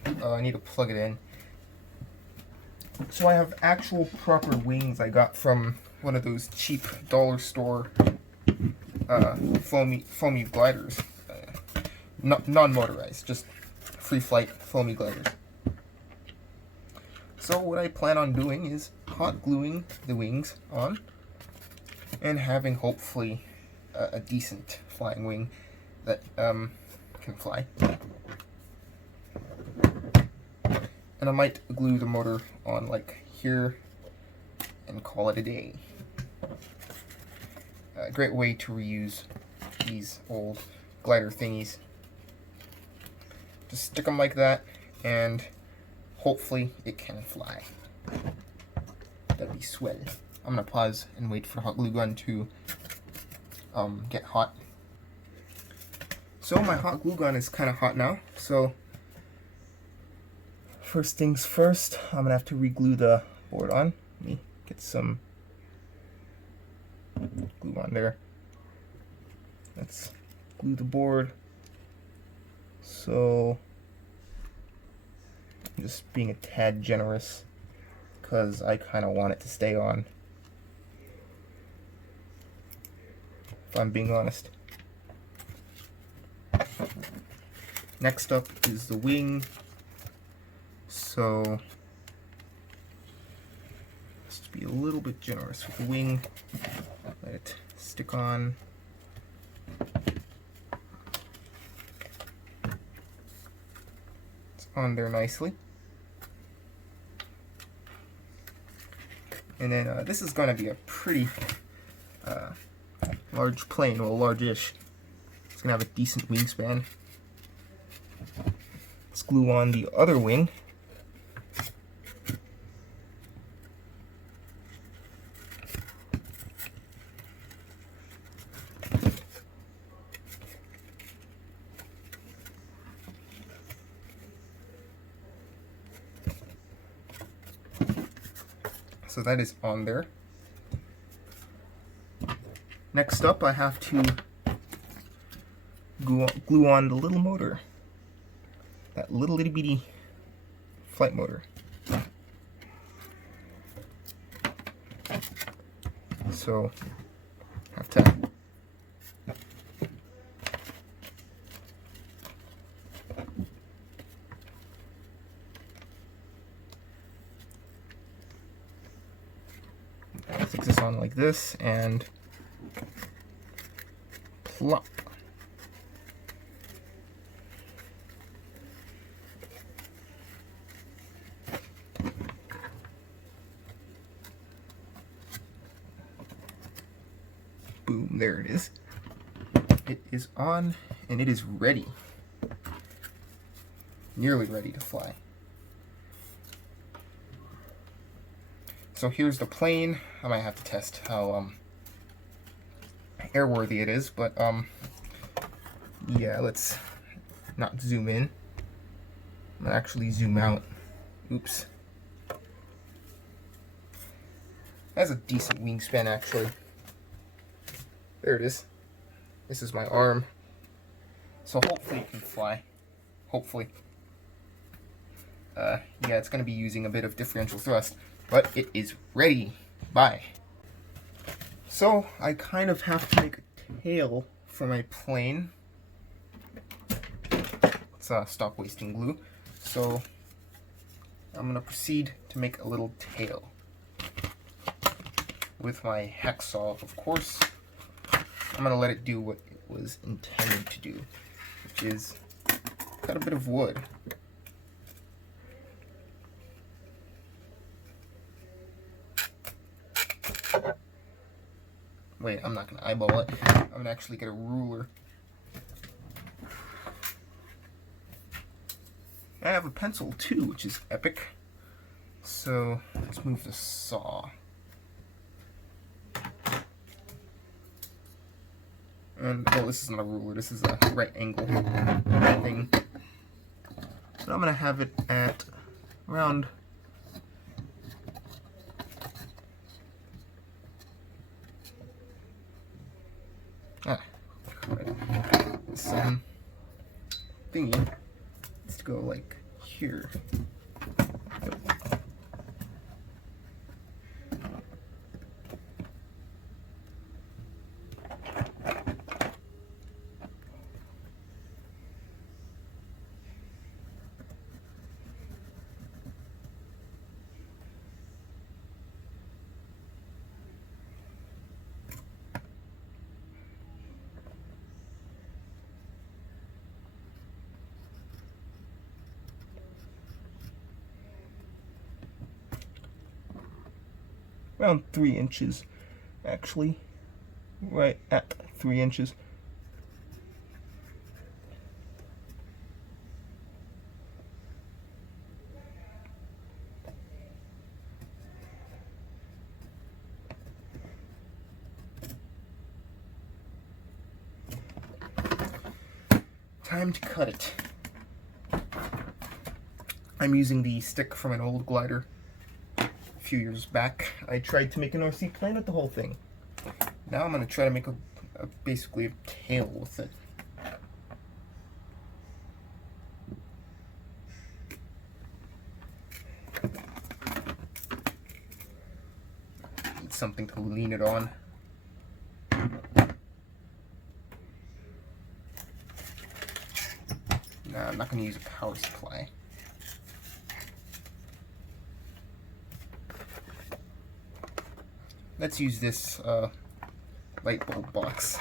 I need to plug it in. So I have actual proper wings I got from one of those cheap dollar store foamy gliders. Non-motorized, just free flight foamy gliders. So what I plan on doing is hot gluing the wings on and having hopefully a decent flying wing that can fly. And I might glue the motor on like here and call it a day. A great way to reuse these old glider thingies. Just stick them like that and hopefully it can fly. That'd be swell. I'm gonna pause and wait for hot glue gun to get hot. So my hot glue gun is kind of hot now, so first things first, I'm gonna have to re-glue the board on. Let me get some glue on there. Let's glue the board. So I'm just being a tad generous because I kind of want it to stay on, if I'm being honest. Next up is the wing. So let's be a little bit generous with the wing. Let it stick on. It's on there nicely. And then this is going to be a pretty large plane, well, large-ish. It's going to have a decent wingspan. Let's glue on the other wing. So that is on there. Next up, I have to glue on the little motor. That little itty bitty flight motor. so have to stick this on like this and plop. Boom, there it is. It is on and it is ready. Nearly ready to fly. So here's the plane. I might have to test how airworthy it is, but yeah, let's not zoom in. I'm gonna actually zoom out. Oops. That's a decent wingspan actually. There it is. This is my arm. So hopefully it can fly. Hopefully. Yeah, it's gonna be using a bit of differential thrust, but it is ready. Bye. So I kind of have to make a tail for my plane. Let's stop wasting glue. So I'm gonna proceed to make a little tail with my hacksaw, of course. I'm gonna let it do what it was intended to do, which is cut a bit of wood. Wait, I'm not gonna eyeball it. I'm gonna actually get a ruler. I have a pencil too, which is epic. So let's move the saw. And oh, this is not a ruler, this is a right angle thing. But I'm gonna have it at around this thingy. Let's go like here. Around 3 inches, actually. Right at 3 inches. Time to cut it. I'm using the stick from an old glider. A few years back, I tried to make an RC plane with the whole thing. Now I'm going to try to make basically a tail with it. Need something to lean it on. Nah, I'm not going to use a power supply. Let's use this light bulb box.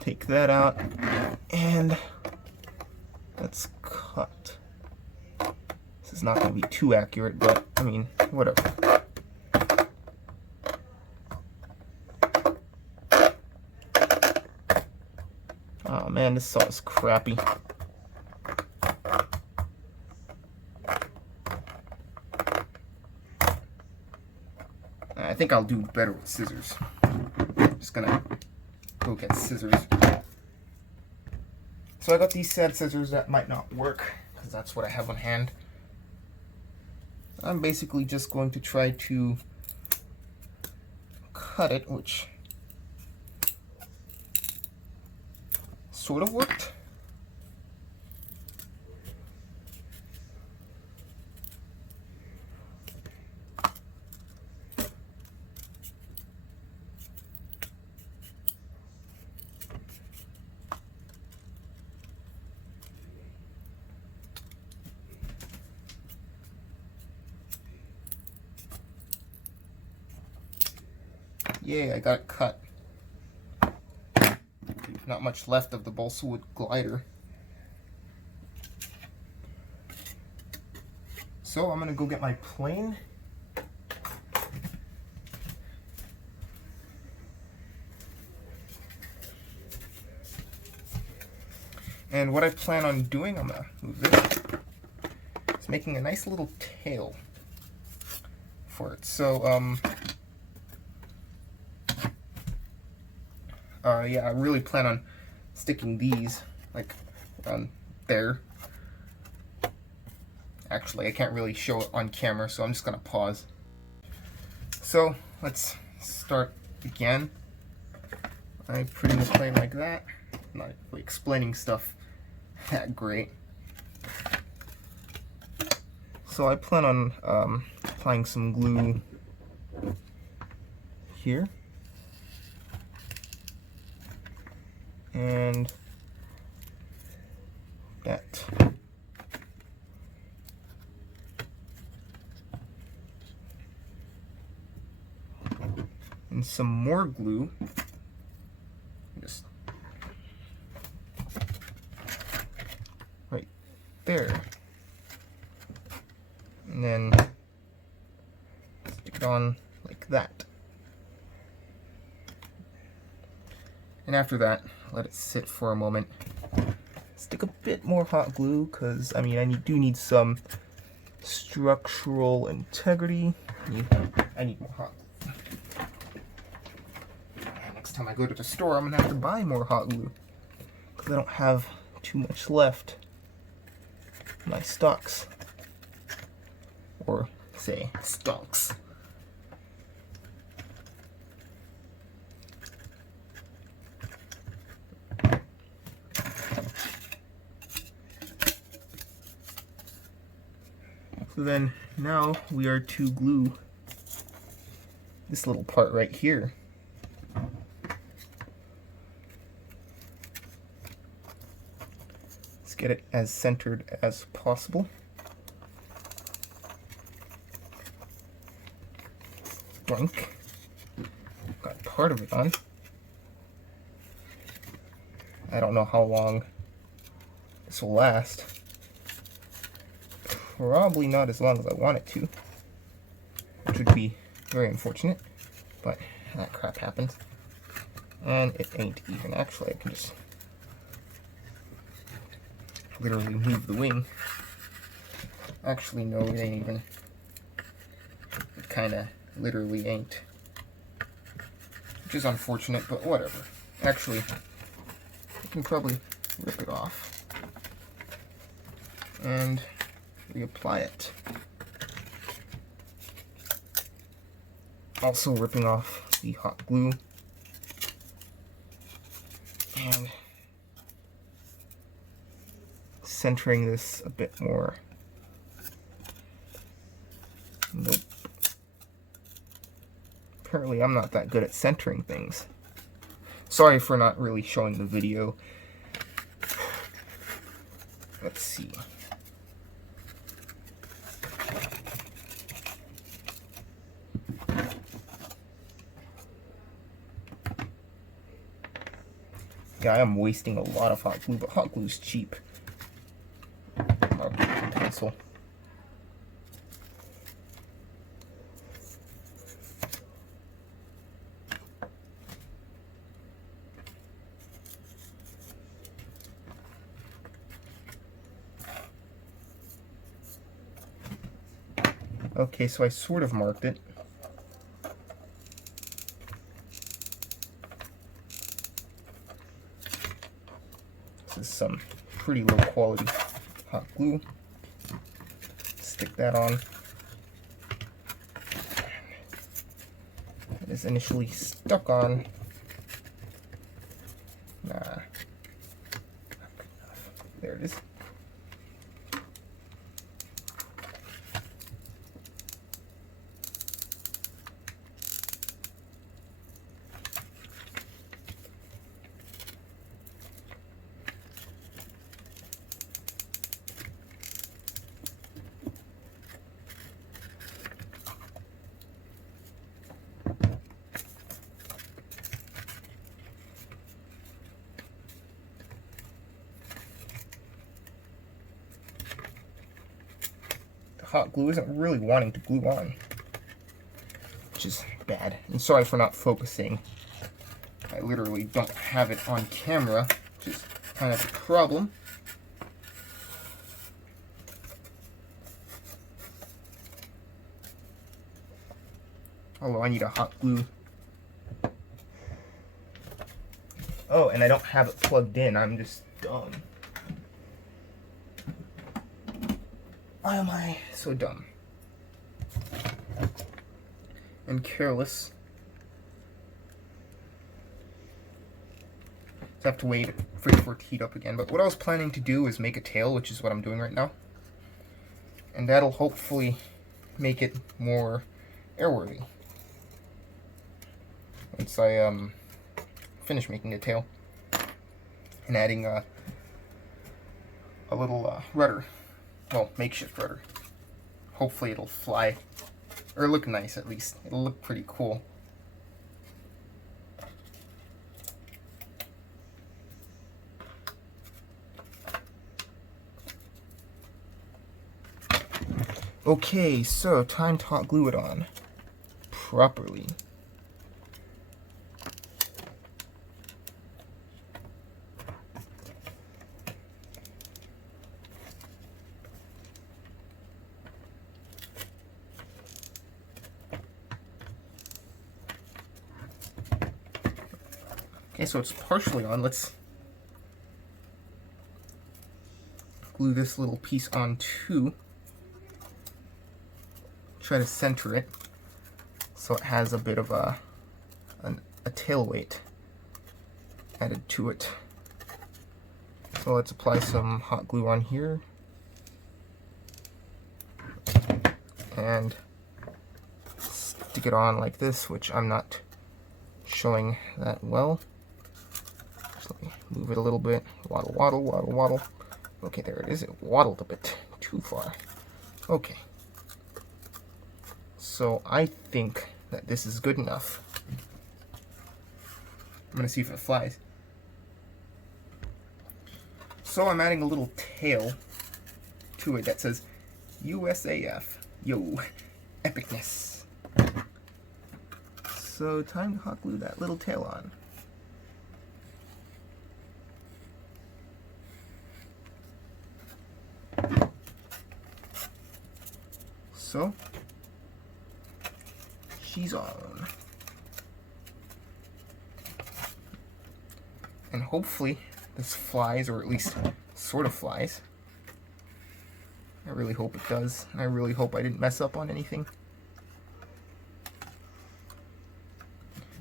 Take that out and let's cut. This is not going to be too accurate, but I mean, whatever. Oh man, this saw is crappy. I think I'll do better with scissors. Just gonna go get scissors. So I got these sad scissors that might not work, because that's what I have on hand. I'm basically just going to try to cut it, which sort of worked. Yay, I got it cut. Not much left of the balsa wood glider. So I'm gonna go get my plane. And what I plan on doing, I'm gonna move this, is making a nice little tail for it. So, yeah, I really plan on sticking these like around there. Actually, I can't really show it on camera, so I'm just gonna pause. So let's start again. I put in the plane like that. Not really explaining stuff that great. So I plan on applying some glue here. And that. And some more glue. Just right there. And then stick it on like that. And after that, let it sit for a moment. Stick a bit more hot glue, because I mean, I do need some structural integrity. I need more hot glue. Next time I go to the store, I'm gonna have to buy more hot glue, because I don't have too much left in my stocks. Or say, stocks. So then now we are to glue this little part right here. Let's get it as centered as possible. Boink. Got part of it on. I don't know how long this will last. Probably not as long as I want it to, which would be very unfortunate, but that crap happens. And it ain't even. Actually, I can just literally move the wing. Actually, no, it ain't even. It kinda literally ain't. Which is unfortunate, but whatever. Actually, I can probably rip it off and reapply it. Also ripping off the hot glue and centering this a bit more. Nope. Apparently I'm not that good at centering things. Sorry for not really showing the video. Let's see. Yeah, I am wasting a lot of hot glue, but hot glue is cheap. Pencil. Okay, so I sort of marked it. This is some pretty low quality hot glue. Stick that on. is initially stuck on. Nah. Not good enough. There it is. Hot glue isn't really wanting to glue on, which is bad. And sorry for not focusing. I literally don't have it on camera, which is kind of a problem. Although I need a hot glue. Oh, and I don't have it plugged in. I'm just dumb. Why am I so dumb and careless? So I have to wait for it to heat up again. But what I was planning to do is make a tail, which is what I'm doing right now. And that'll hopefully make it more airworthy once I finish making the tail and adding a little rudder. Well, makeshift rudder. Hopefully it'll fly, or look nice at least. It'll look pretty cool. Okay, so time to hot glue it on properly. Okay, so it's partially on. Let's glue this little piece on too. Try to center it so it has a bit of a tail weight added to it. So let's apply some hot glue on here and stick it on like this, which I'm not showing that well. So let me move it a little bit. Waddle, waddle, waddle, waddle. Okay, there it is. It waddled a bit too far. Okay. So I think that this is good enough. I'm gonna see if it flies. So I'm adding a little tail to it that says USAF. Yo, epicness. So time to hot glue that little tail on. So she's on. And hopefully this flies, or at least sort of flies. I really hope it does. I really hope I didn't mess up on anything.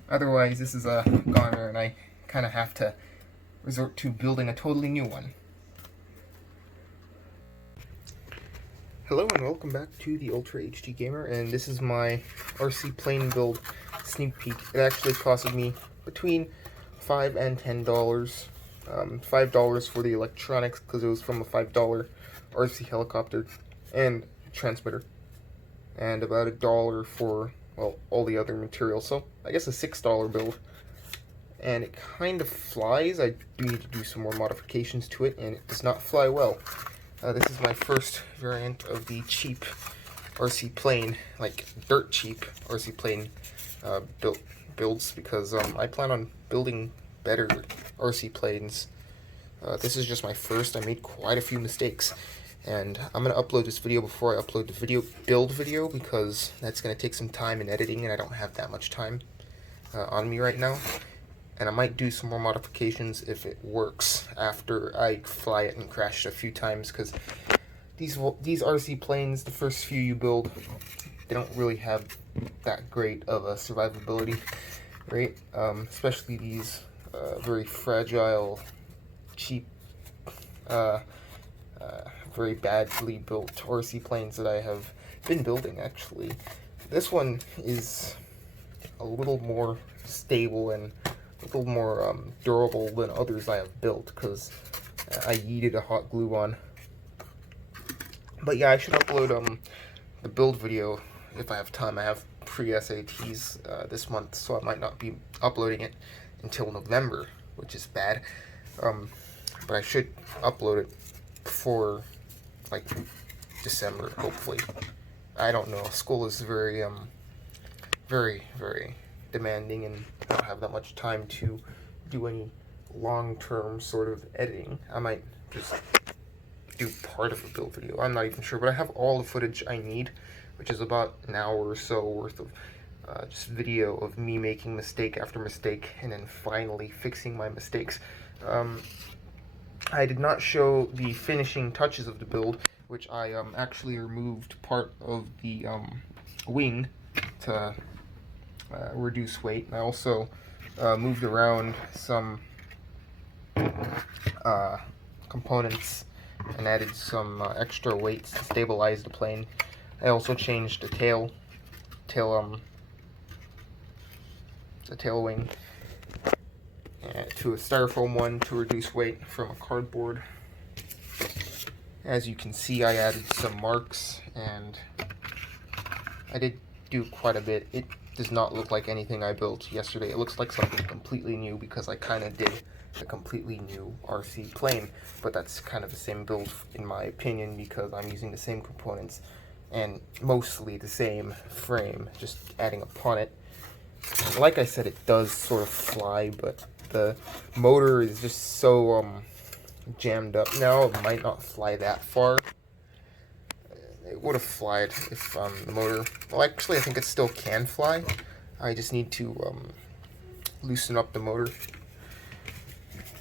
Otherwise, this is a goner, and I kind of have to resort to building a totally new one. Hello and welcome back to the Ultra HD Gamer, and this is my RC plane build sneak peek. It actually costed me between $5 and $10. $5 for the electronics because it was from a $5 RC helicopter and transmitter, and about $1 for, well, all the other materials. So I guess a $6 build, and it kind of flies. I do need to do some more modifications to it, and it does not fly well. This is my first variant of the cheap RC plane, like dirt cheap RC plane builds, because I plan on building better RC planes. This is just my first. I made quite a few mistakes, and I'm going to upload this video before I upload the build video, because that's going to take some time in editing, and I don't have that much time on me right now. And I might do some more modifications if it works after I fly it and crash it a few times, because these RC planes, the first few you build, they don't really have that great of a survivability rate, especially these very fragile, cheap, uh, very badly built RC planes that I have been building actually. This one is a little more stable and a little more durable than others I have built because I yeeted a hot glue on. But yeah, I should upload the build video if I have time. I have pre-SATs this month, so I might not be uploading it until November, which is bad. But I should upload it before like December, hopefully. I don't know. School is very very demanding, and I don't have that much time to do any long-term sort of editing. I might just do part of a build video. I'm not even sure, but I have all the footage I need, which is about an hour or so worth of just video of me making mistake after mistake and then finally fixing my mistakes. I did not show the finishing touches of the build, which I actually removed part of the wing to reduce weight. I also moved around some components and added some extra weights to stabilize the plane. I also changed the tail wing to a styrofoam one to reduce weight from a cardboard. As you can see, I added some marks, and I did do quite a bit. It does not look like anything I built yesterday. It looks like something completely new because I kind of did a completely new RC plane, but that's kind of the same build in my opinion because I'm using the same components and mostly the same frame, just adding upon it. Like I said, it does sort of fly, but the motor is just so jammed up now. It might not fly that far. It would have flied if the motor... Well, actually, I think it still can fly. I just need to loosen up the motor,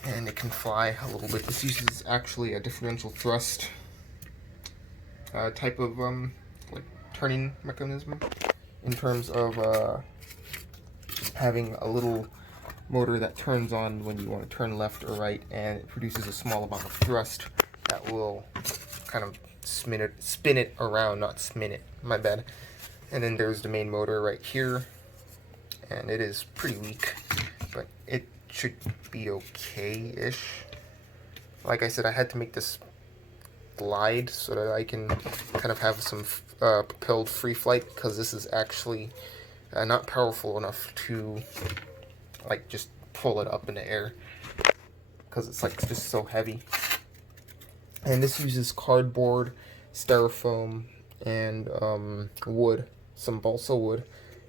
and it can fly a little bit. This uses actually a differential thrust type of like turning mechanism in terms of having a little motor that turns on when you want to turn left or right, and it produces a small amount of thrust that will kind of spin it around, not spin it, my bad. And then there's the main motor right here, and it is pretty weak, but it should be okay-ish. Like I said, I had to make this glide so that I can kind of have some propelled free flight, because this is actually not powerful enough to like just pull it up in the air, because it's like just so heavy. And this uses cardboard, styrofoam, and wood, some balsa wood,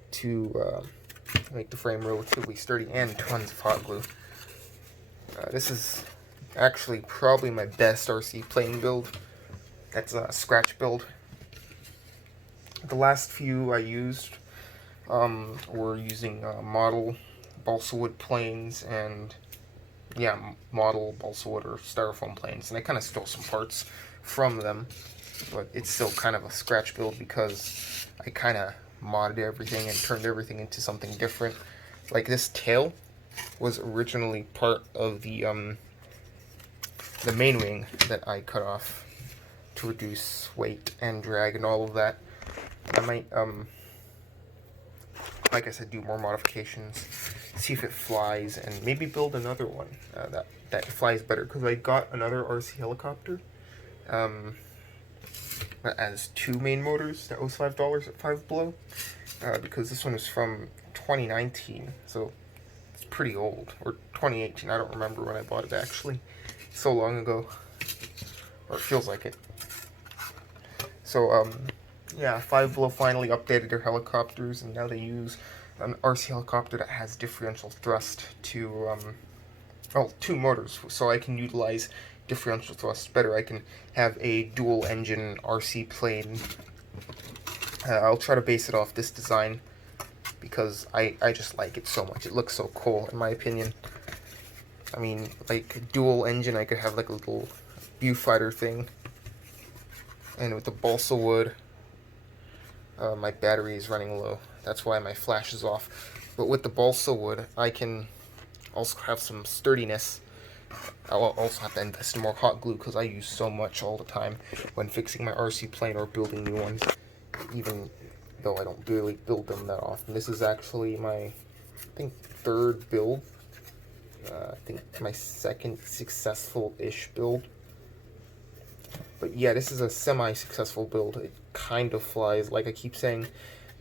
to make the frame relatively sturdy, and tons of hot glue. This is actually probably my best RC plane build. That's a scratch build. The last few I used were using model balsa wood planes and model balsa wood or styrofoam planes, and I kind of stole some parts from them, but it's still kind of a scratch build because I kind of modded everything and turned everything into something different. Like this tail was originally part of the main wing that I cut off to reduce weight and drag and all of that. I might like I said, do more modifications, see if it flies, and maybe build another one that flies better, because I got another RC helicopter that has two main motors that was $5 at Five Below, because this one is from 2019, so it's pretty old, or 2018, I don't remember when I bought it actually, so long ago, or it feels like it. So yeah, Five Below finally updated their helicopters, and now they use an RC helicopter that has differential thrust to, two motors, so I can utilize differential thrust better. I can have a dual engine RC plane. I'll try to base it off this design because I just like it so much. It looks so cool, in my opinion. I mean, like, dual engine, I could have like a little viewfighter thing, and with the balsa wood, my battery is running low. That's why my flash is off. But with the balsa wood, I can also have some sturdiness. I'll also have to invest in more hot glue because I use so much all the time when fixing my RC plane or building new ones, even though I don't really build them that often. This is actually my, I think, third build. I think my second successful-ish build. But yeah, this is a semi-successful build. It kind of flies, like I keep saying.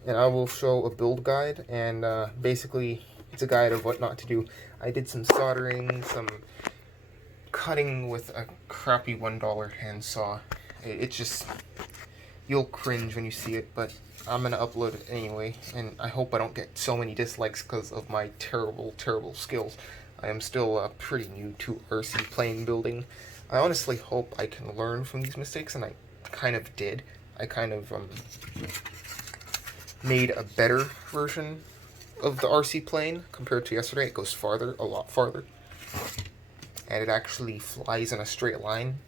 And I will show a build guide, and basically it's a guide of what not to do. I did some soldering, some cutting with a crappy $1 handsaw. It's just, you'll cringe when you see it, but I'm going to upload it anyway. And I hope I don't get so many dislikes because of my terrible, terrible skills. I am still pretty new to RC plane building. I honestly hope I can learn from these mistakes, and I kind of did. I kind of made a better version of the RC plane compared to yesterday. It goes farther, a lot farther. And it actually flies in a straight line.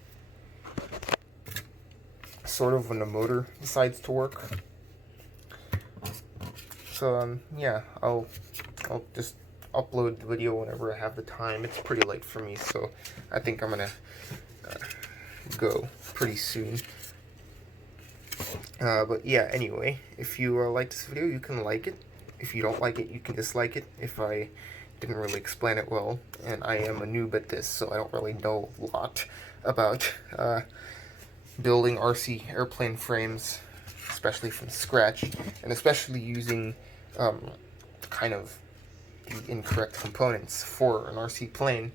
Sort of when the motor decides to work. So, yeah, I'll just upload the video whenever I have the time. It's pretty late for me, so I think I'm gonna go pretty soon. But yeah, anyway, if you like this video, you can like it. If you don't like it, you can dislike it if I didn't really explain it well. And I am a noob at this, so I don't really know a lot about building RC airplane frames, especially from scratch, and especially using kind of the incorrect components for an RC plane,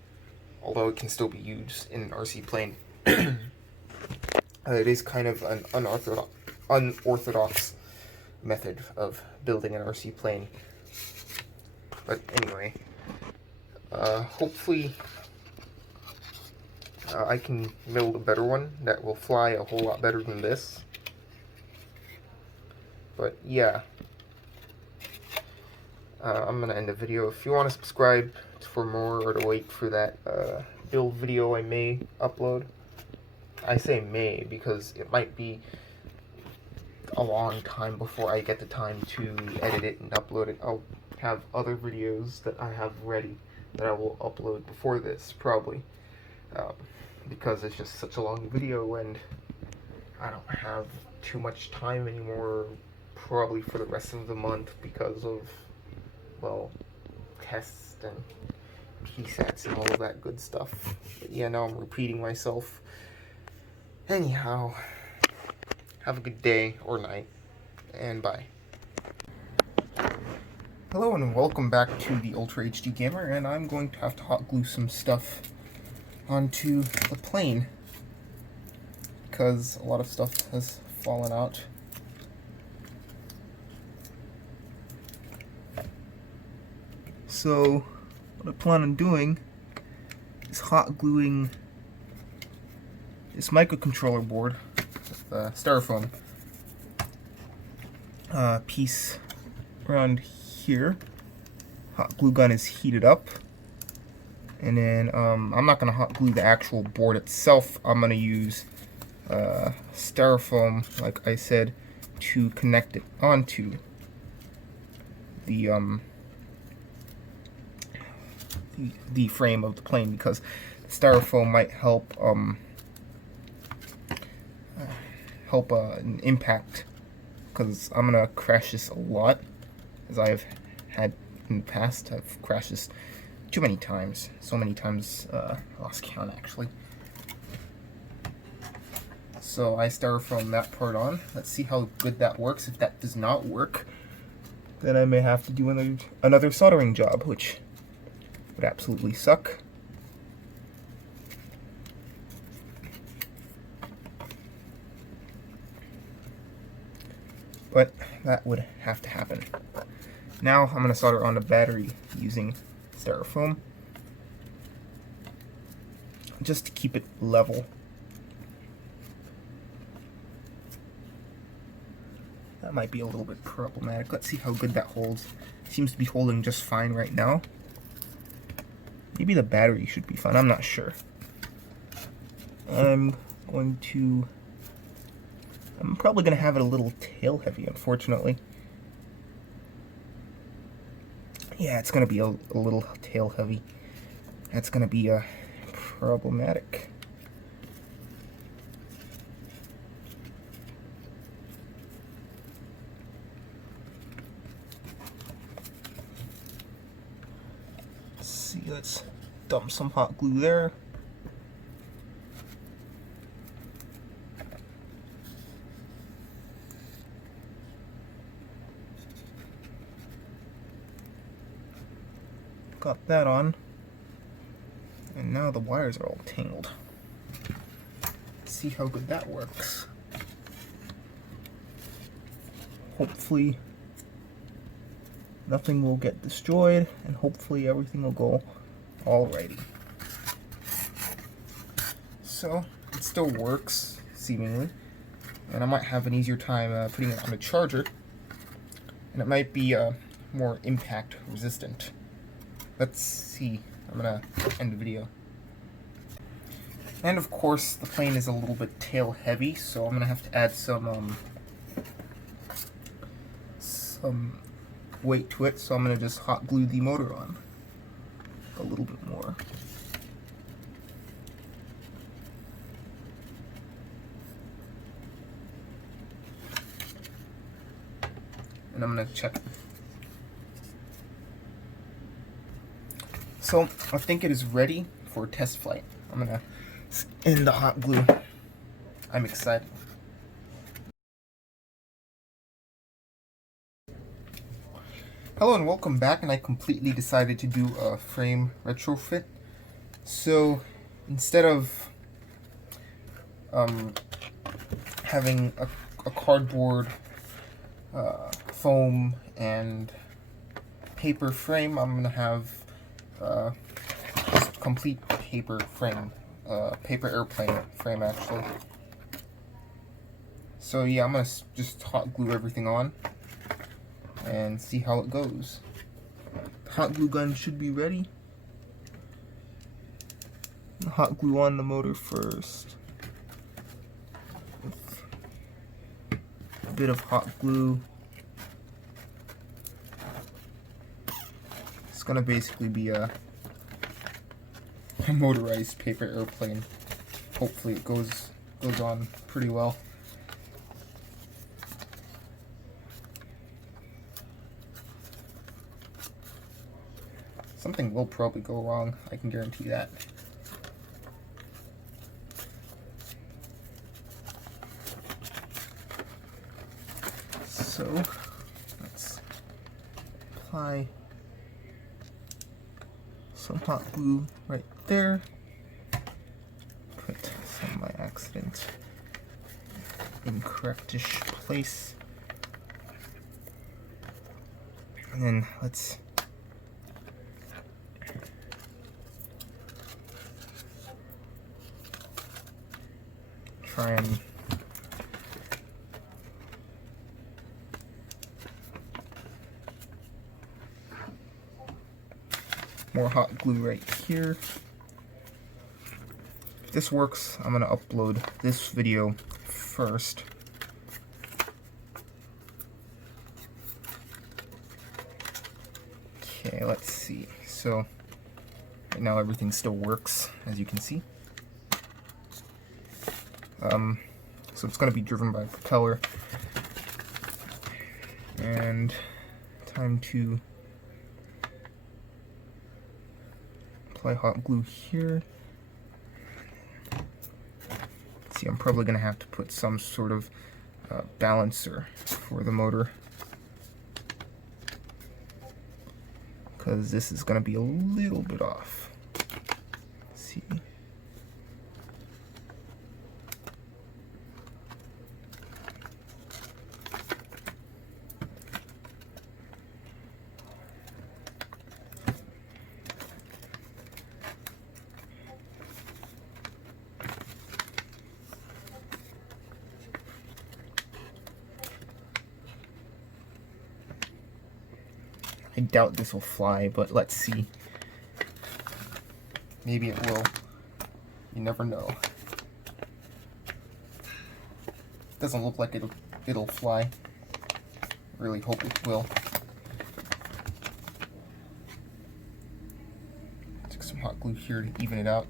although it can still be used in an RC plane. It is kind of an unorthodox method of building an RC plane. But anyway, hopefully I can build a better one that will fly a whole lot better than this. But yeah, I'm gonna end the video. If you want to subscribe for more or to wait for that build video I may upload, I say may because it might be a long time before I get the time to edit it and upload it. I'll have other videos that I have ready that I will upload before this, probably, because it's just such a long video and I don't have too much time anymore, probably for the rest of the month because of, well, tests and PSATs and all of that good stuff. But yeah, now I'm repeating myself. Anyhow, have a good day or night, and bye. Hello and welcome back to the Ultra HD Gamer, and I'm going to have to hot glue some stuff onto the plane because a lot of stuff has fallen out. So what I plan on doing is hot gluing this microcontroller board with styrofoam piece around here. Hot glue gun is heated up, and then I'm not gonna hot glue the actual board itself. I'm gonna use styrofoam, like I said, to connect it onto the frame of the plane, because the styrofoam might help an impact, because I'm gonna crash this a lot, as I've had in the past. I've crashed this too many times, so many times I lost count actually. So I styrofoam that part on. Let's see how good that works. If that does not work, then I may have to do another soldering job, which would absolutely suck. But that would have to happen. Now I'm going to solder on the battery using styrofoam, just to keep it level. That might be a little bit problematic. Let's see how good that holds. Seems to be holding just fine right now. Maybe the battery should be fine, I'm not sure. I'm going to I'm probably going to have it a little tail heavy, unfortunately. Yeah, it's going to be a little tail heavy. That's going to be problematic. Let's see, let's dump some hot glue there. Got that on. And now the wires are all tangled. Let's see how good that works. Hopefully nothing will get destroyed, and hopefully everything will go alrighty. So it still works, seemingly, and I might have an easier time putting it on a charger, and it might be more impact resistant. Let's see. I'm gonna end the video. And of course, the plane is a little bit tail heavy, so I'm gonna have to add some weight to it. So I'm gonna just hot glue the motor on a little bit more. And I'm gonna check it. So I think it is ready for test flight. I'm gonna end the hot glue. I'm excited. Hello and welcome back, and I completely decided to do a frame retrofit. So instead of having a cardboard, foam, and paper frame, I'm gonna have just complete paper frame, paper airplane frame actually. So yeah, I'm gonna just hot glue everything on and see how it goes. The hot glue gun should be ready. Hot glue on the motor first. With a bit of hot glue. It's gonna basically be a motorized paper airplane. Hopefully it goes on pretty well. Something will probably go wrong, I can guarantee that. So, let's apply some hot glue right there. Put some by accident in correctish place. And then let's try and more hot glue right here. If this works, I'm gonna upload this video first. Okay, let's see. So right now everything still works, as you can see. So it's going to be driven by a propeller, and time to apply hot glue here. See, I'm probably going to have to put some sort of balancer for the motor, because this is going to be a little bit off. Let's see. I doubt this will fly, but let's see. Maybe it will. You never know. Doesn't look like it'll fly. Really hope it will. Stick some hot glue here to even it out.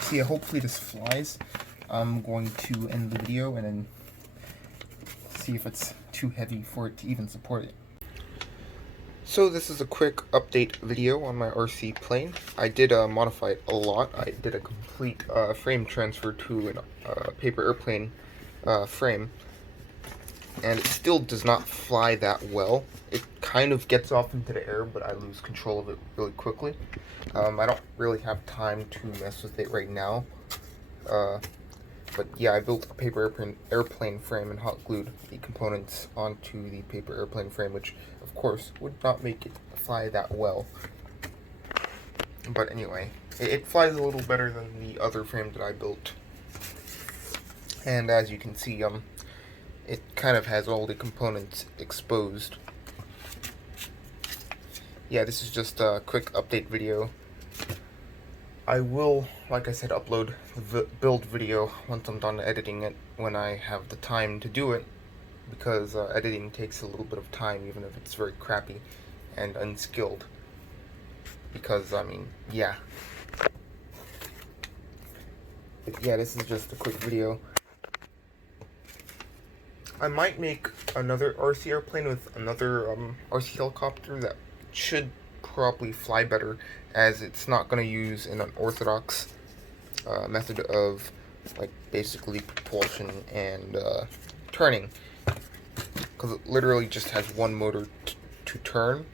So yeah, hopefully this flies. I'm going to end the video and then see if it's too heavy for it to even support it. So this is a quick update video on my RC plane. I did modify it a lot. I did a complete frame transfer to a paper airplane frame, and it still does not fly that well. It kind of gets off into the air, but I lose control of it really quickly. I don't really have time to mess with it right now. But yeah, I built a paper airplane frame and hot glued the components onto the paper airplane frame, which of course would not make it fly that well. But anyway, it flies a little better than the other frame that I built. And as you can see, it kind of has all the components exposed. Yeah, this is just a quick update video. I will, like I said, upload the build video once I'm done editing it, when I have the time to do it, because editing takes a little bit of time, even if it's very crappy and unskilled. Because, I mean, yeah. But yeah, this is just a quick video. I might make another RC airplane with another RC helicopter that should probably fly better, as it's not going to use an unorthodox method of, like, basically propulsion and turning, because it literally just has one motor to turn.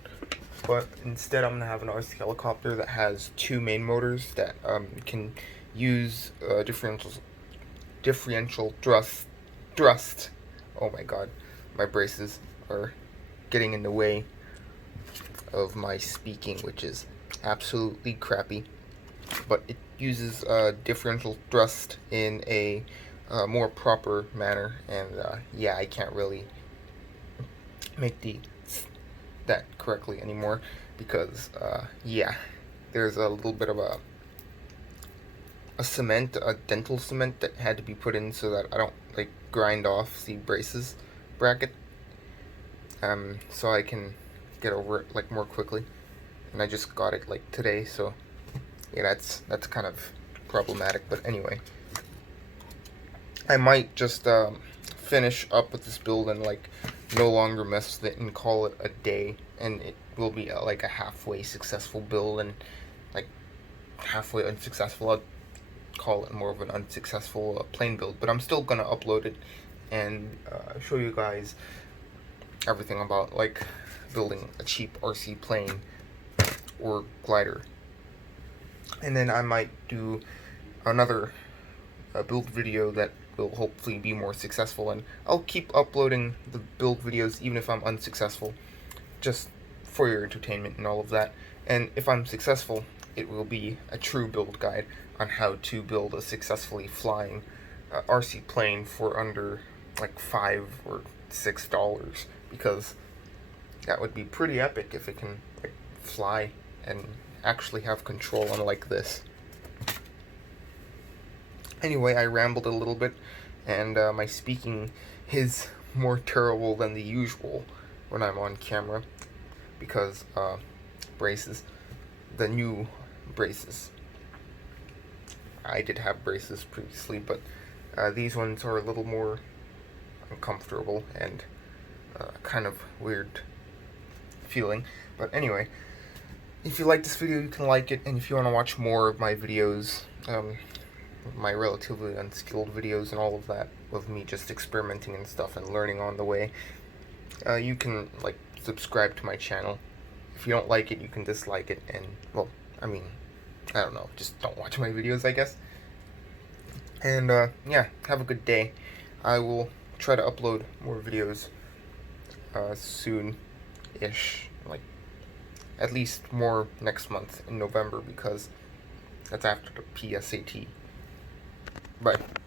But instead I'm going to have an RC helicopter that has two main motors that can use differential thrust. Oh my god, my braces are getting in the way of my speaking, which is absolutely crappy. But it uses differential thrust in a more proper manner, and yeah, I can't really make that correctly anymore, because yeah, there's a little bit of a dental cement that had to be put in so that I don't like grind off the braces bracket, so I can get over it like more quickly. And I just got it like today, so yeah, that's kind of problematic. But anyway, I might just finish up with this build and like no longer mess with it and call it a day, and it will be like a halfway successful build, and like halfway unsuccessful, I'll call it more of an unsuccessful plane build. But I'm still gonna upload it and show you guys everything about like building a cheap RC plane or glider. And then I might do another build video that will hopefully be more successful, and I'll keep uploading the build videos even if I'm unsuccessful, just for your entertainment and all of that. And if I'm successful, it will be a true build guide on how to build a successfully flying RC plane for under like $5 or $6, because that would be pretty epic if it can like fly and actually have control, unlike this. Anyway, I rambled a little bit, and my speaking is more terrible than the usual when I'm on camera, because braces, the new braces. I did have braces previously, but these ones are a little more uncomfortable and kind of weird feeling. But anyway, if you like this video, you can like it, and if you want to watch more of my videos, my relatively unskilled videos and all of that, of me just experimenting and stuff and learning on the way, you can like subscribe to my channel. If you don't like it, you can dislike it, and well, I mean, I don't know, just don't watch my videos, I guess. And yeah, have a good day. I will try to upload more videos soon-ish, like at least more next month in November, because that's after the PSAT. Bye.